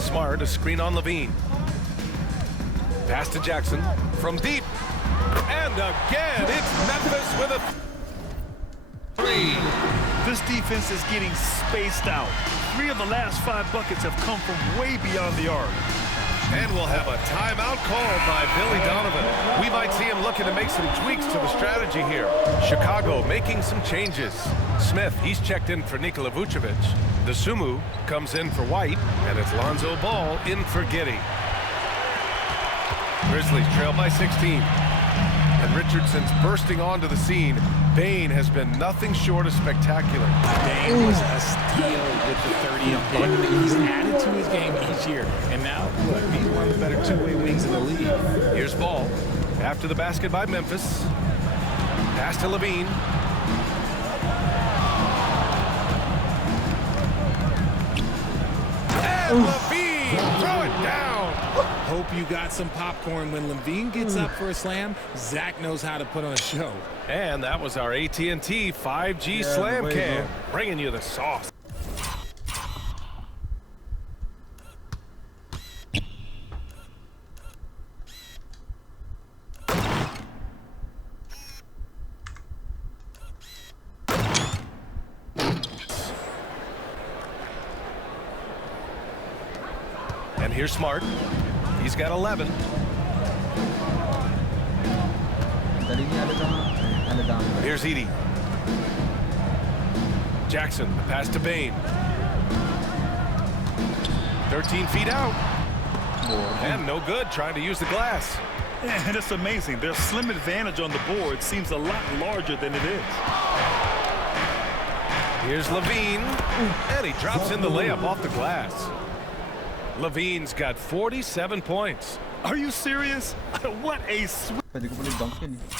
Smart, a screen on Levine. Pass to Jackson from deep. And again, it's Memphis with a 3. This defense is getting spaced out. 3 of the last 5 buckets have come from way beyond the arc. And we'll have a timeout called by Billy Donovan. We might see him looking to make some tweaks to the strategy here. Chicago making some changes. Smith, he's checked in for Nikola Vucevic. Dosunmu comes in for White, and it's Lonzo Ball in for Giddey. Grizzlies trail by 16. And Richardson's bursting onto the scene. Bane has been nothing short of spectacular. Bane was a steal with the 30th pick. He's added to his game each year. And now, look, he's one of the better two-way wings in the league. Here's Ball. After the basket by Memphis. Pass to Levine. And Levine, throw it down. Hope you got some popcorn. When Levine gets up for a slam, Zach knows how to put on a show. And that was our AT&T 5G Slam Cam, bringing you the sauce. And here's Smart. He's got 11. Here's Edey. Jackson, the pass to Bane. 13 feet out. And no good, trying to use the glass. And it's amazing. Their slim advantage on the board seems a lot larger than it is. Here's Levine. And he drops in the layup off the glass. Levine's got 47 points. Are you serious? What a sweet. Pwede ko pala dunk yun eh.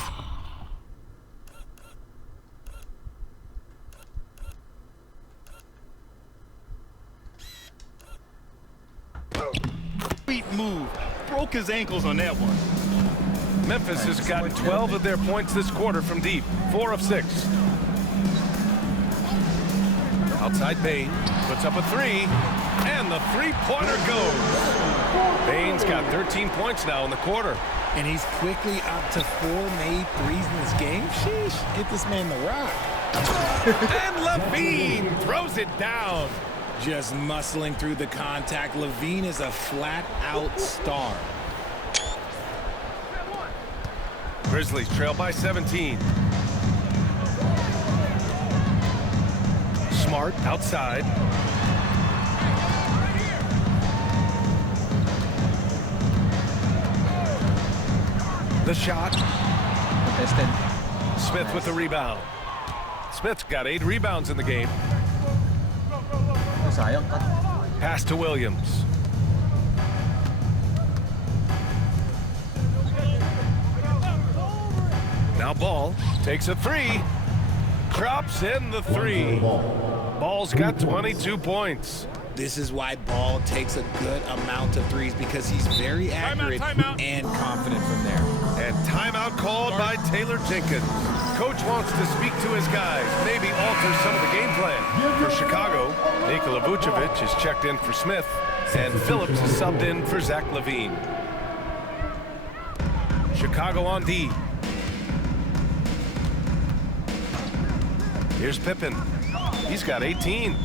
Sweet move. Broke his ankles on that one. Memphis has gotten 12 of their points this quarter from deep. 4 of 6. Outside Bane. Puts up a 3. And the three-pointer goes. Bane's got 13 points now in the quarter. And he's quickly up to 4 made threes in this game. Sheesh, get this man the rock. And Levine throws it down. Just muscling through the contact. Levine is a flat-out star. Grizzlies trail by 17. Smart outside. The shot. Contested. Smith with the rebound. Smith's got 8 rebounds in the game. Oh, sayang. Cut. Pass to Williams. Now Ball takes a 3. Drops in the 3. Ball's got 22 points. This is why Ball takes a good amount of threes, because he's very accurate and confident from there. And Timeout called by Taylor Jenkins. Coach wants to speak to his guys, maybe alter some of the game plan. For Chicago, Nikola Vucevic is checked in for Smith, and Phillips is subbed in for Zach LaVine. Chicago on D. Here's Pippen. He's got 18.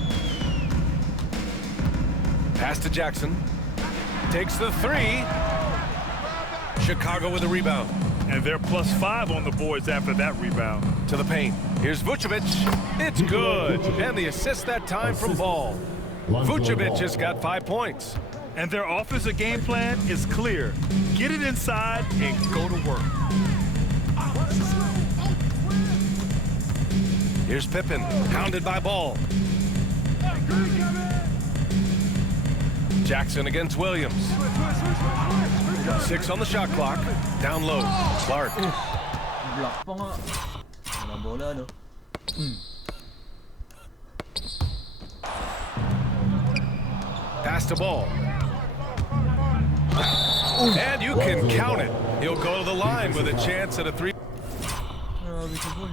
Pass to Jackson. Takes the three. Chicago with a rebound. And they're +5 on the boards after that rebound. To the paint. Here's Vucevic. It's good. And the assist that time from Ball. Vucevic has got 5 points. And their offensive game plan is clear. Get it inside and go to work. Here's Pippen, hounded by Ball. Jackson against Williams. 6 on the shot clock. Down low. Clark. Block pa nga. Walang bola, no? Pass to Ball. And you can count it. He'll go to the line with a chance at a 3. Grabe si boy.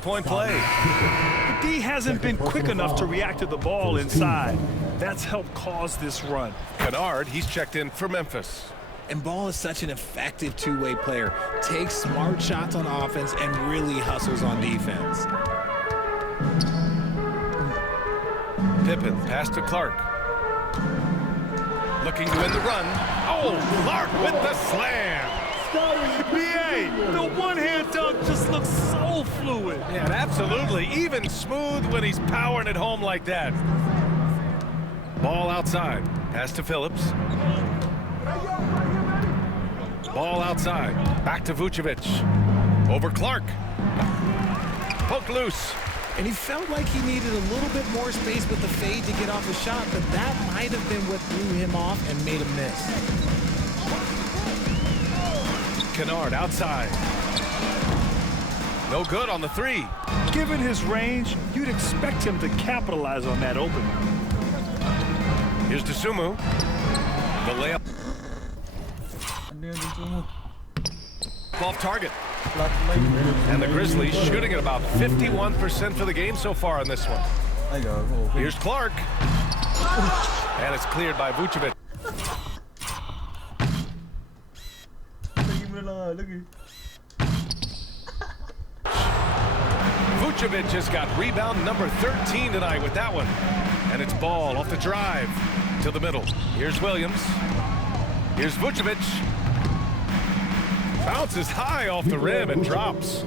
Point play. The D hasn't been quick enough to react to the ball inside. That's helped cause this run. Kennard, he's checked in for Memphis. And Ball is such an effective two-way player. Takes smart shots on offense and really hustles on defense. Pippen, pass to Clark. Looking to win the run. Oh, Clark with the slam. BA, the one-hand dunk just looks so fluid. Yeah, absolutely. Even smooth when he's powering it home like that. Ball outside. Pass to Phillips. Ball outside. Back to Vucevic. Over Clark. Poked loose. And he felt like he needed a little bit more space with the fade to get off the shot, but that might have been what threw him off and made him miss. Kennard outside. No good on the 3. Given his range, you'd expect him to capitalize on that opening. Here's Dosunmu. The layup. Ano yun dito mo? Off target. Flat line. And the Grizzlies shooting at about 51% for the game so far in this one. Ay, gago. Okay. Here's Clark. And it's cleared by Vucevic. Lagi mo na lang lagi. Vucevic has got rebound number 13 tonight with that one. And it's Ball off the drive to the middle. Here's Williams. Here's Vucevic. Bounces high off the rim and drops.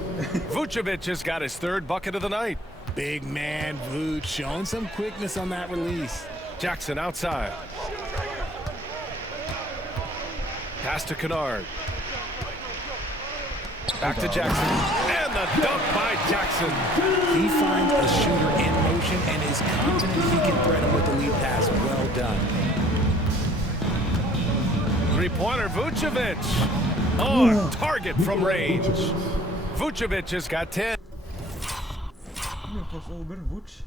Vucevic has got his 3rd bucket of the night. Big man Vooch showing some quickness on that release. Jackson outside. Pass to Kennard. Back to Jackson. And the dunk by Jackson. He finds a shooter in motion and is confident he can thread him with the lead pass. Well done. 3-pointer Vucevic. On target from range. Vucevic has got 10. Ano, crossover, Vooch?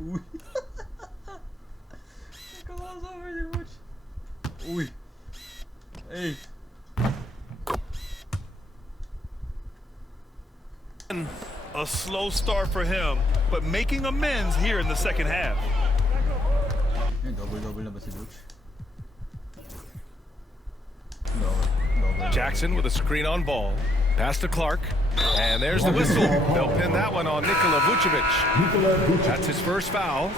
Uy. Crossover ni Vooch. Uy. Hey. A slow start for him, but making amends here in the second half. Double na ba si Vooch? Jackson with a screen on Ball. Pass to Clark. And there's the whistle. They'll pin that one on Nikola Vucevic. That's his first foul.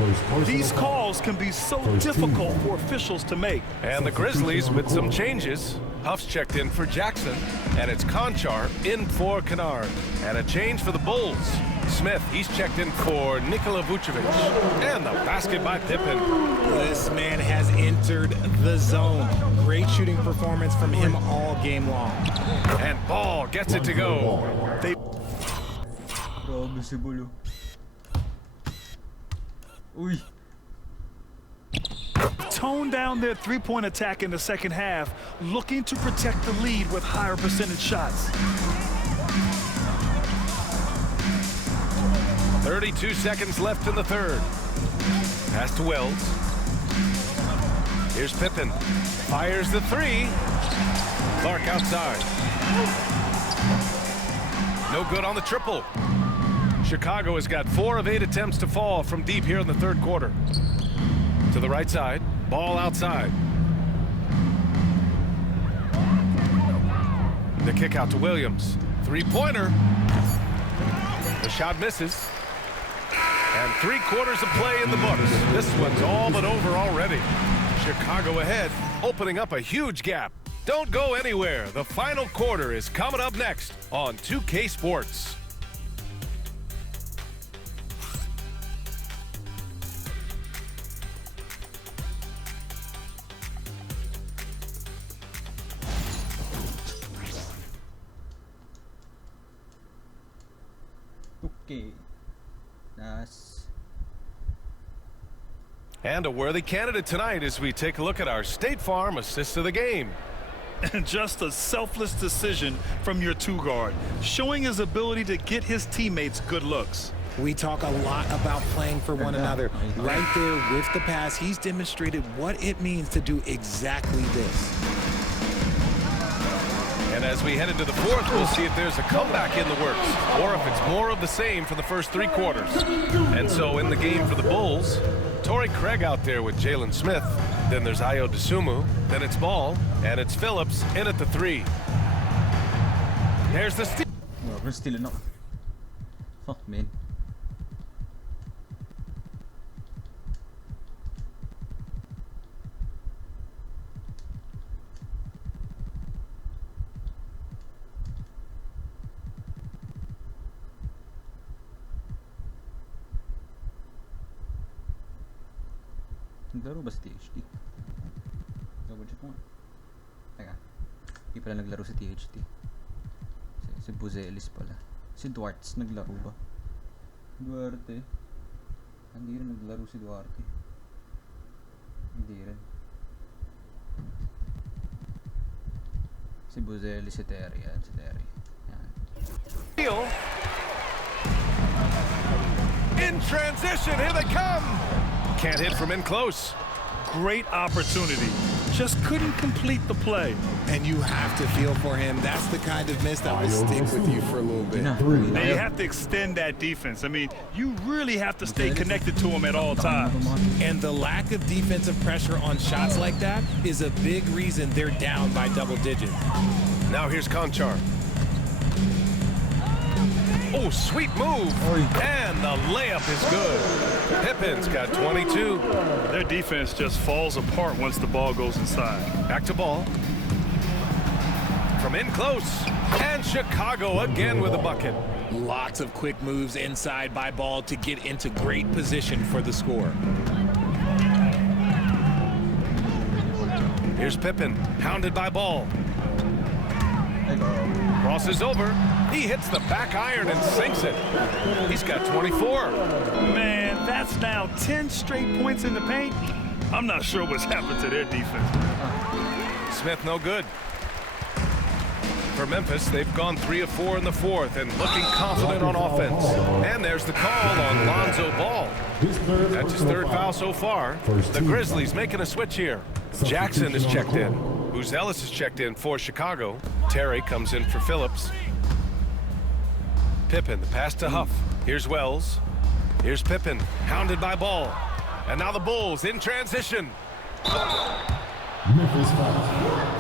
These calls can be so difficult for officials to make. And the Grizzlies with some changes. Huff's checked in for Jackson. And it's Conchar in for Kennard. And a change for the Bulls. Smith, he's checked in for Nikola Vucevic. And the basket by Pippen. This man has entered the zone. Great shooting performance from him all game long. And Ball gets it to go. Grabe si Bulo. Uy. Tone down their three-point attack in the second half, looking to protect the lead with higher percentage shots. 32 seconds left in the third. Pass to Wells. Here's Pippen. Fires the three. Clark outside. No good on the triple. Chicago has got 4 of 8 attempts to fall from deep here in the third quarter. To the right side. Ball outside. The kick out to Williams. Three-pointer. The shot misses. And 3/4 of play in the books. This one's all but over already. Chicago ahead, opening up a huge gap. Don't go anywhere. The final quarter is coming up next on 2K Sports. Okay. Nice. And a worthy candidate tonight as we take a look at our State Farm assist of the game. And just a selfless decision from your two-guard, showing his ability to get his teammates good looks. We talk a lot about playing for one another. Right there with the pass, he's demonstrated what it means to do exactly this. And as we head into the fourth, we'll see if there's a comeback in the works or if it's more of the same for the first 3 quarters. And so in the game for the Bulls, Torrey Craig out there with Jalen Smith. Then there's Ayo Dosunmu. Then it's Ball. And it's Phillips in at the 3. There's the steal. Well, we're stealing up. Fuck, man. Naglaro ba si THT? Double check mo. Teka. Hindi pala naglaro si THT. Si Buzelis pala. Si Duartes naglaro ba? Duarte. Hindi rin naglaro si Duarte. Hindi rin. Si Buzelis, si Terry. Yan, si Terry. Yan. In transition, here they come. Can't hit from in close. Great opportunity. Just couldn't complete the play. And you have to feel for him. That's the kind of miss that will stick with you for a little bit. Now you have to extend that defense. I mean, you really have to stay connected to him at all times. And the lack of defensive pressure on shots like that is a big reason they're down by double digits. Now here's Conchar. Oh, sweet move. And the layup is good. Pippen's got 22. Their defense just falls apart once the ball goes inside. Back to Ball. From in close. And Chicago again with a bucket. Lots of quick moves inside by Ball to get into great position for the score. Here's Pippen, hounded by Ball. Crosses over. He hits the back iron and sinks it. He's got 24. Man, that's now 10 straight points in the paint. I'm not sure what's happened to their defense. Smith no good. For Memphis, they've gone 3 of 4 in the fourth and looking confident on offense. And there's the call on Lonzo Ball. That's his 3rd foul so far. The Grizzlies making a switch here. Jackson is checked in. Buzelis is checked in for Chicago. Terry comes in for Phillips. Pippen, the pass to Huff. Here's Wells. Here's Pippen, hounded by Ball. And now the Bulls in transition.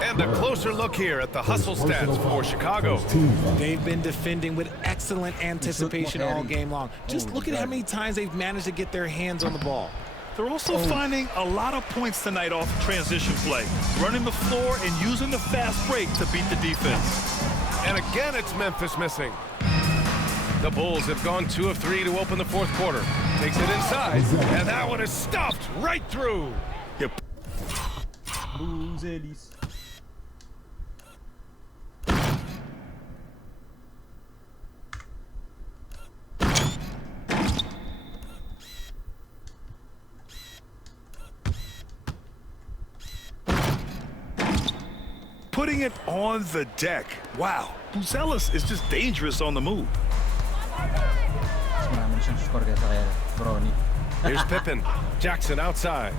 And a closer look here at the hustle stats for Chicago. They've been defending with excellent anticipation all game long. Just look at how many times they've managed to get their hands on the ball. They're also finding a lot of points tonight off transition play, running the floor and using the fast break to beat the defense. And again, it's Memphis missing. The Bulls have gone 2 of 3 to open the fourth quarter. Takes it inside, and that one is stuffed right through. Yep. Buzelis. Putting it on the deck. Wow, Buzelis is just dangerous on the move. Mas marami siyang score Here's Pippen. Jackson outside.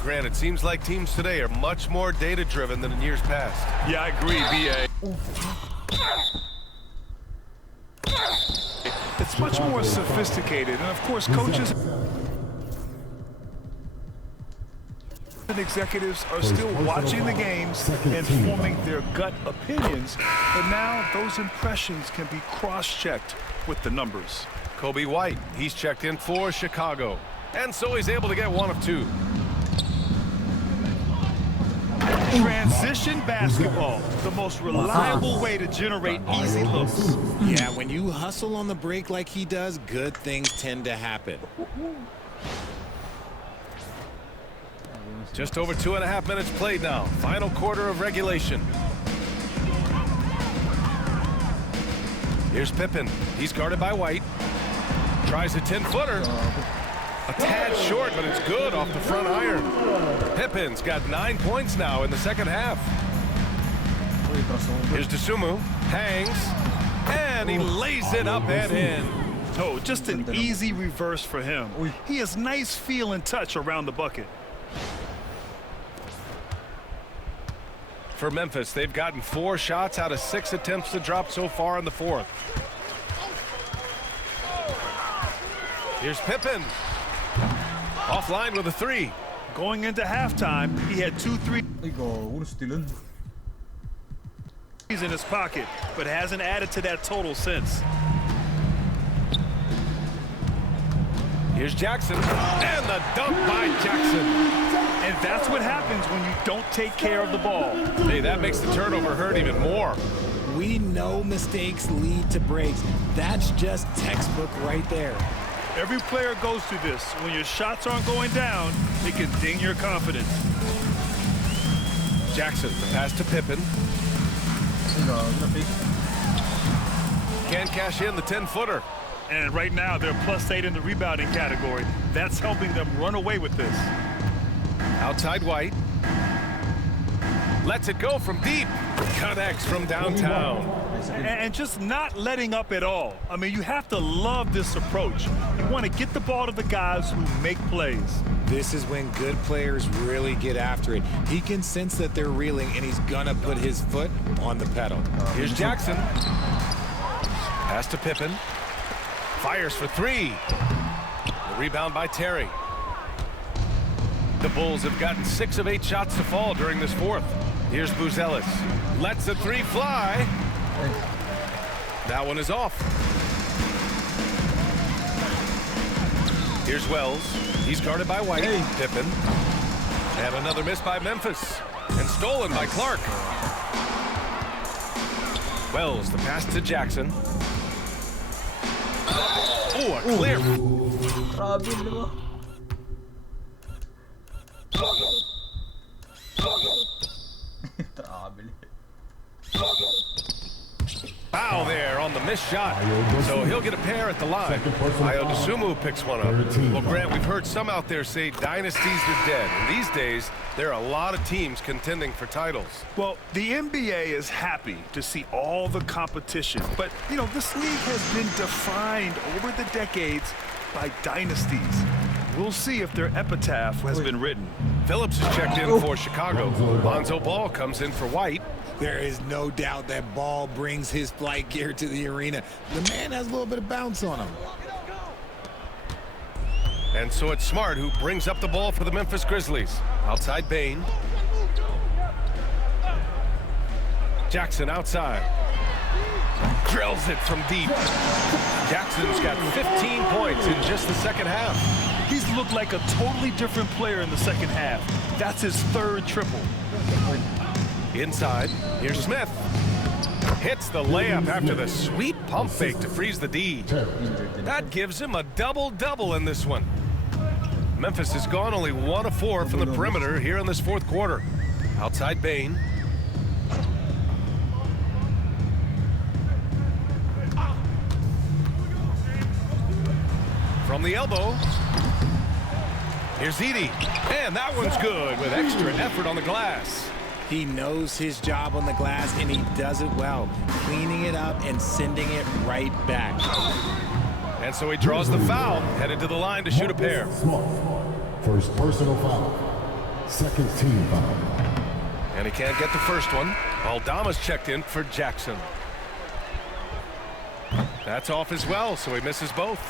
Grant, it seems like teams today are much more data-driven than in years past. Yeah, I agree, B.A. It's much more sophisticated, and of course, coaches and executives are still watching the games and forming their gut opinions, but now those impressions can be cross-checked with the numbers. Kobe White, he's checked in for Chicago, and so he's able to get one of two. Transition basketball, the most reliable way to generate easy looks. Yeah, when you hustle on the break like he does, good things tend to happen. Just over 2.5 minutes played now. Final quarter of regulation. Here's Pippen. He's guarded by White. Tries a 10-footer. A tad short, but it's good off the front iron. Pippen's got 9 points now in the second half. Here's Dosunmu. Hangs. And he lays it up and in. Oh, just an easy reverse for him. He has nice feel and touch around the bucket. For Memphis, they've gotten 4 shots out of 6 attempts to drop so far in the fourth. Here's Pippen. Offline with a 3. Going into halftime, he had 2 threes in his pocket, but hasn't added to that total since. Here's Jackson, and the dunk by Jackson. And that's what happens when you don't take care of the ball. Hey, that makes the turnover hurt even more. We know mistakes lead to breaks. That's just textbook right there. Every player goes through this. When your shots aren't going down, it can ding your confidence. Jackson, the pass to Pippen. Can't cash in the 10-footer. And right now, they're +8 in the rebounding category. That's helping them run away with this. Outside White. Lets it go from deep. Connects from downtown. And just not letting up at all. I mean, you have to love this approach. You want to get the ball to the guys who make plays. This is when good players really get after it. He can sense that they're reeling, and he's gonna put his foot on the pedal. Here's Jackson. Pass to Pippen. Fires for 3. The rebound by Terry. The Bulls have gotten 6 of 8 shots to fall during this fourth. Here's Buzelis. Lets the 3 fly. That one is off. Here's Wells. He's guarded by White. Pippen. And another miss by Memphis. And stolen by Clark. Wells, the pass to Jackson. Oh, a clear. Foul there on the missed shot. So he'll get a pair at the line. Dosunmu picks one up. Well, Grant, we've heard some out there say dynasties are dead. And these days, there are a lot of teams contending for titles. Well, the NBA is happy to see all the competition. But, you know, this league has been defined over the decades by dynasties. We'll see if their epitaph has been written. Phillips is checked in for Chicago. Lonzo Ball comes in for White. There is no doubt that Ball brings his flight gear to the arena. The man has a little bit of bounce on him. And so it's Smart who brings up the ball for the Memphis Grizzlies. Outside Bain. Jackson outside. Drills it from deep. Jackson's got 15 points in just the second half. He's looked like a totally different player in the second half. That's his 3rd triple. Inside, here's Smith. Hits the layup after the sweet pump fake to freeze the D. That gives him a double-double in this one. Memphis has gone only 1 of 4 from the perimeter here in this fourth quarter. Outside Bain. From the elbow. Here's Edey. And that one's good with extra effort on the glass. He knows his job on the glass, and he does it well, cleaning it up and sending it right back. And so he draws the foul, headed to the line to shoot a pair. First personal foul. Second team foul. And he can't get the first one. Aldama's checked in for Jackson. That's off as well, so he misses both.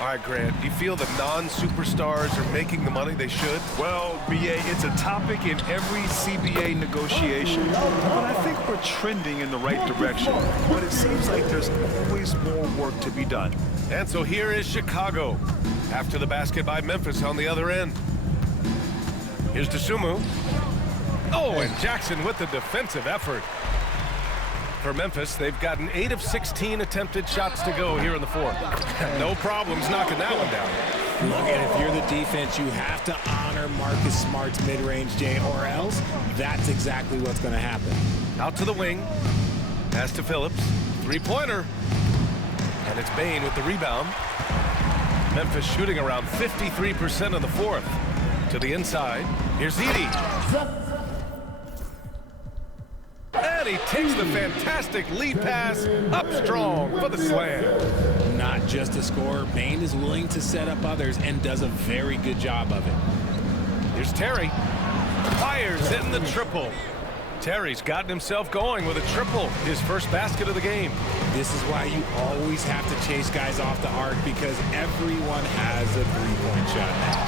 All right, Grant, do you feel the non-superstars are making the money they should? Well, BA, it's a topic in every CBA negotiation. But I think we're trending in the right direction. But it seems like there's always more work to be done. And so here is Chicago, after the basket by Memphis on the other end. Here's Dosunmu. Oh, and Jackson with the defensive effort. For Memphis, they've gotten 8 of 16 attempted shots to go here in the fourth. No problems knocking that one down. Look, and if you're the defense, you have to honor Marcus Smart's mid-range, Jay, or else that's exactly what's going to happen. Out to the wing. Pass to Phillips. Three-pointer. And it's Bane with the rebound. Memphis shooting around 53% of the fourth. To the inside. Here's Edey. And he takes the fantastic lead pass up strong for the slam. Not just a scorer, Bane is willing to set up others and does a very good job of it. Here's Terry. Fires in the triple. Terry's gotten himself going with a triple, his first basket of the game. This is why you always have to chase guys off the arc, because everyone has a three-point shot now.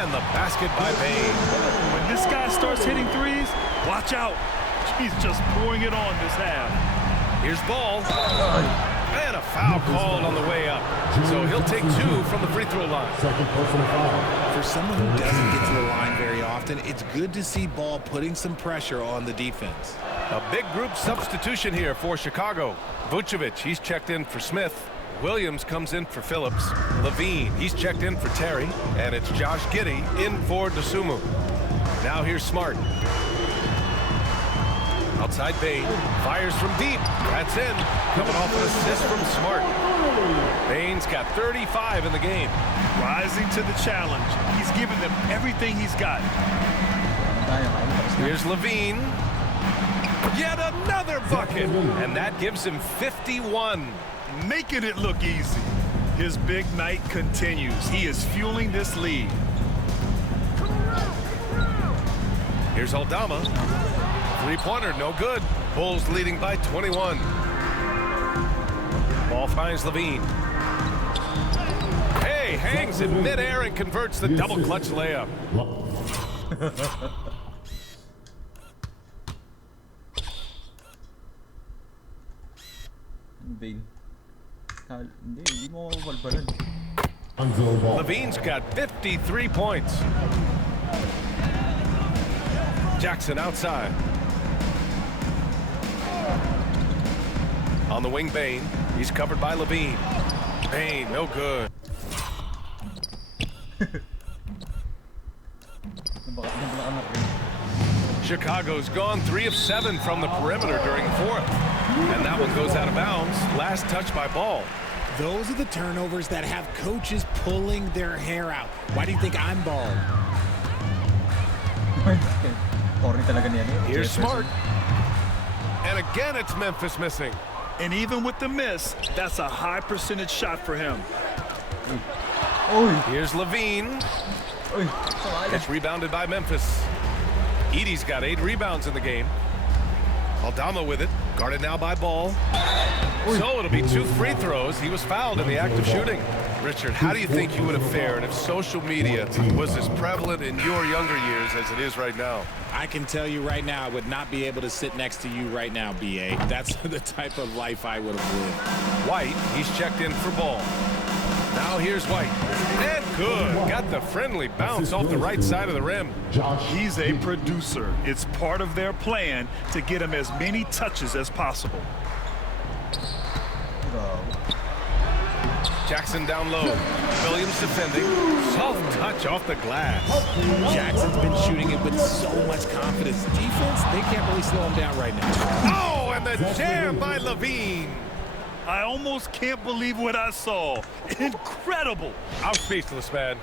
And the basket by Bane. When this guy starts hitting threes, watch out. He's just pouring it on this half. Here's Ball. And a foul called on the way up. So he'll take 2 from the free throw line. Second personal foul. For someone who doesn't get to the line very often, it's good to see Ball putting some pressure on the defense. A big group substitution here for Chicago. Vucevic, he's checked in for Smith. Williams comes in for Phillips. Levine, he's checked in for Terry. And it's Josh Giddey in for Dosunmu. Now here's Smart. Outside Bane, fires from deep. That's in. Coming off an assist from Smart. Bane's got 35 in the game. Rising to the challenge. He's given them everything he's got. Here's Levine. Yet another bucket. And that gives him 51. Making it look easy. His big night continues. He is fueling this lead. Here's Aldama. Three-pointer, no good. Bulls leading by 21. Ball finds Levine. Hey, hangs in midair and converts the double clutch layup. Levine's got 53 points. Jackson outside. On the wing, Bane. He's covered by Levine. Bane, no good. Chicago's gone 3 of 7 from the perimeter during the fourth. And that one goes out of bounds. Last touch by Ball. Those are the turnovers that have coaches pulling their hair out. Why do you think I'm bald? Here's Smart. And again, it's Memphis missing. And even with the miss, that's a high percentage shot for him. Here's Levine. It's rebounded by Memphis. Edey's got 8 rebounds in the game. Aldama with it. Guarded now by Ball. So it'll be 2 free throws. He was fouled in the act of shooting. Richard, how do you think you would have fared if social media was as prevalent in your younger years as it is right now? I can tell you right now, I would not be able to sit next to you right now, B.A. That's the type of life I would have lived. White, he's checked in for Ball. Now here's White. And good. Got the friendly bounce off the right side of the rim. He's a producer. It's part of their plan to get him as many touches as possible. Jackson down low. Williams defending. Soft touch off the glass. Jackson's been shooting it with so much confidence. Defense, they can't really slow him down right now. Oh, and the jam by Levine. I almost can't believe what I saw. Incredible. I'm speechless, man.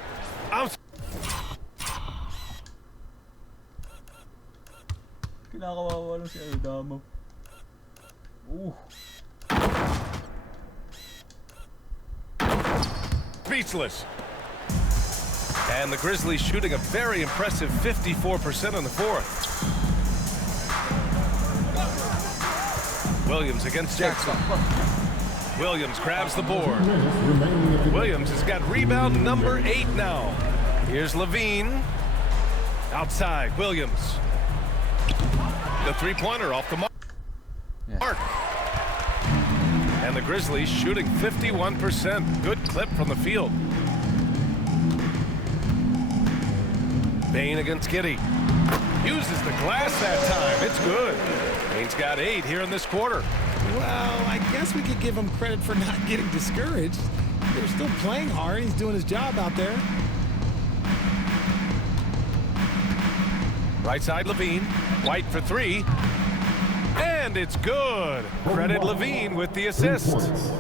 Kinakawawa lang si Aldama. Speechless. And the Grizzlies shooting a very impressive 54% in the fourth. Williams against Jackson. Williams grabs the board. Williams has got rebound number 8 now. Here's Levine. Outside, Williams. The three-pointer off the mark. And the Grizzlies shooting 51%. Good clip from the field. Bain against Giddey. Uses the glass that time. It's good. Bain's got 8 here in this quarter. Well, I guess we could give him credit for not getting discouraged. They're still playing hard. He's doing his job out there. Right side, Levine. White for 3. And it's good. Credit Levine with the assist.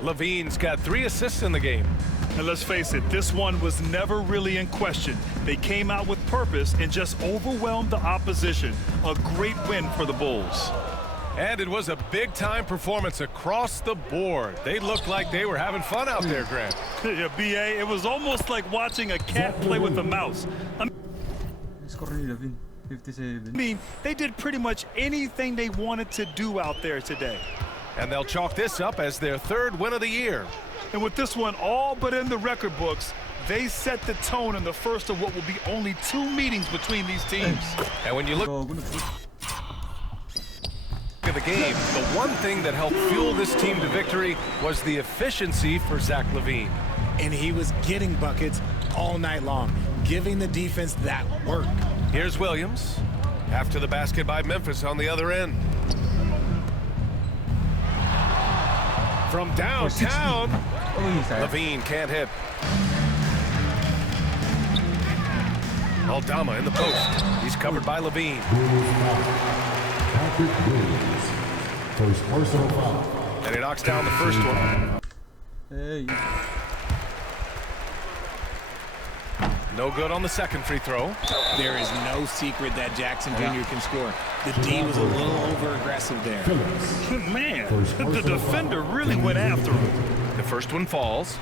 Levine's got 3 assists in the game. And let's face it, this one was never really in question. They came out with purpose and just overwhelmed the opposition. A great win for the Bulls. And it was a big-time performance across the board. They looked like they were having fun out there, Grant. Yeah, BA, it was almost like watching a cat play with a mouse. Score ni Levine, 57. I mean, they did pretty much anything they wanted to do out there today. And they'll chalk this up as their 3rd win of the year. And with this one all but in the record books, they set the tone in the first of what will be only 2 meetings between these teams. And when you look at the game, the one thing that helped fuel this team to victory was the efficiency for Zach LaVine. And he was getting buckets all night long, giving the defense that work. Here's Williams. After the basket by Memphis on the other end. From downtown, LaVine can't hit. Aldama in the post. He's covered by LaVine. First personal foul. And he knocks down the first one. Hey. No good on the second free throw. There is no secret that Jackson Jr. can score. The D was a little over-aggressive there. Man, the defender really went after him. The first one falls.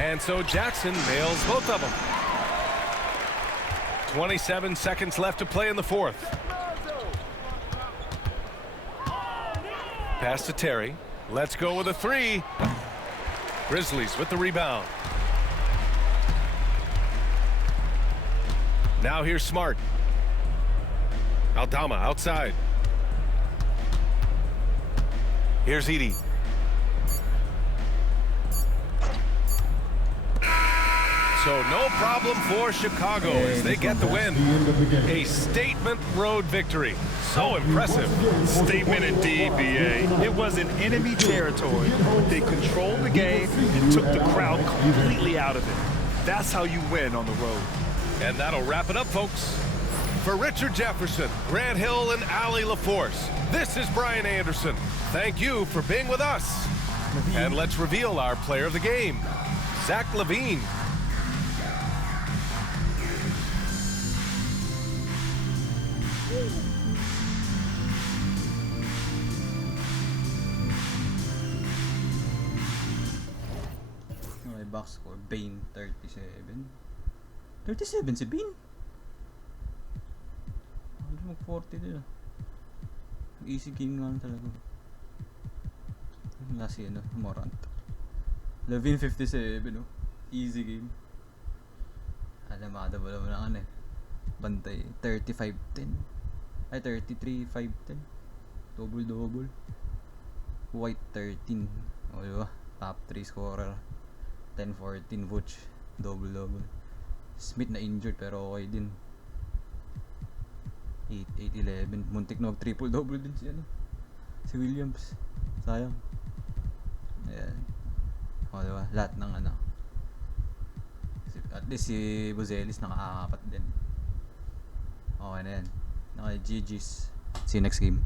And so Jackson nails both of them. 27 seconds left to play in the fourth. Pass to Terry. Let's go with a 3. Grizzlies with the rebound. Now here's Smart. Aldama outside. Here's Edey. So no problem for Chicago as they get the win. A statement road victory. So impressive. Statement indeed, BA. It was in enemy territory. They controlled the game and took the crowd completely out of it. That's how you win on the road. And that'll wrap it up, folks. For Richard Jefferson, Grant Hill, and Ali LaForce, this is Brian Anderson. Thank you for being with us. And let's reveal our player of the game, Zach LaVine. My box score, Bain 37. 37 si Bain? Ano mag-40 nila? Easy game nga talaga. Last si Morant. Levine 57, no? Easy game. Alamada ba naman ang bantay. 35-10. Ay, 33-5-10. Double-double. White 13. O, diba? Top 3 scorer. 10-14 Vooch. Double-double. Smith na injured pero okay din. 8-11. Muntik na mag-triple-double din si Williams. Sayang. Ayan. O, diba? Lahat ng at least si Buzelis naka-4 din. Okay na yan. Naka-GG's. See you next game.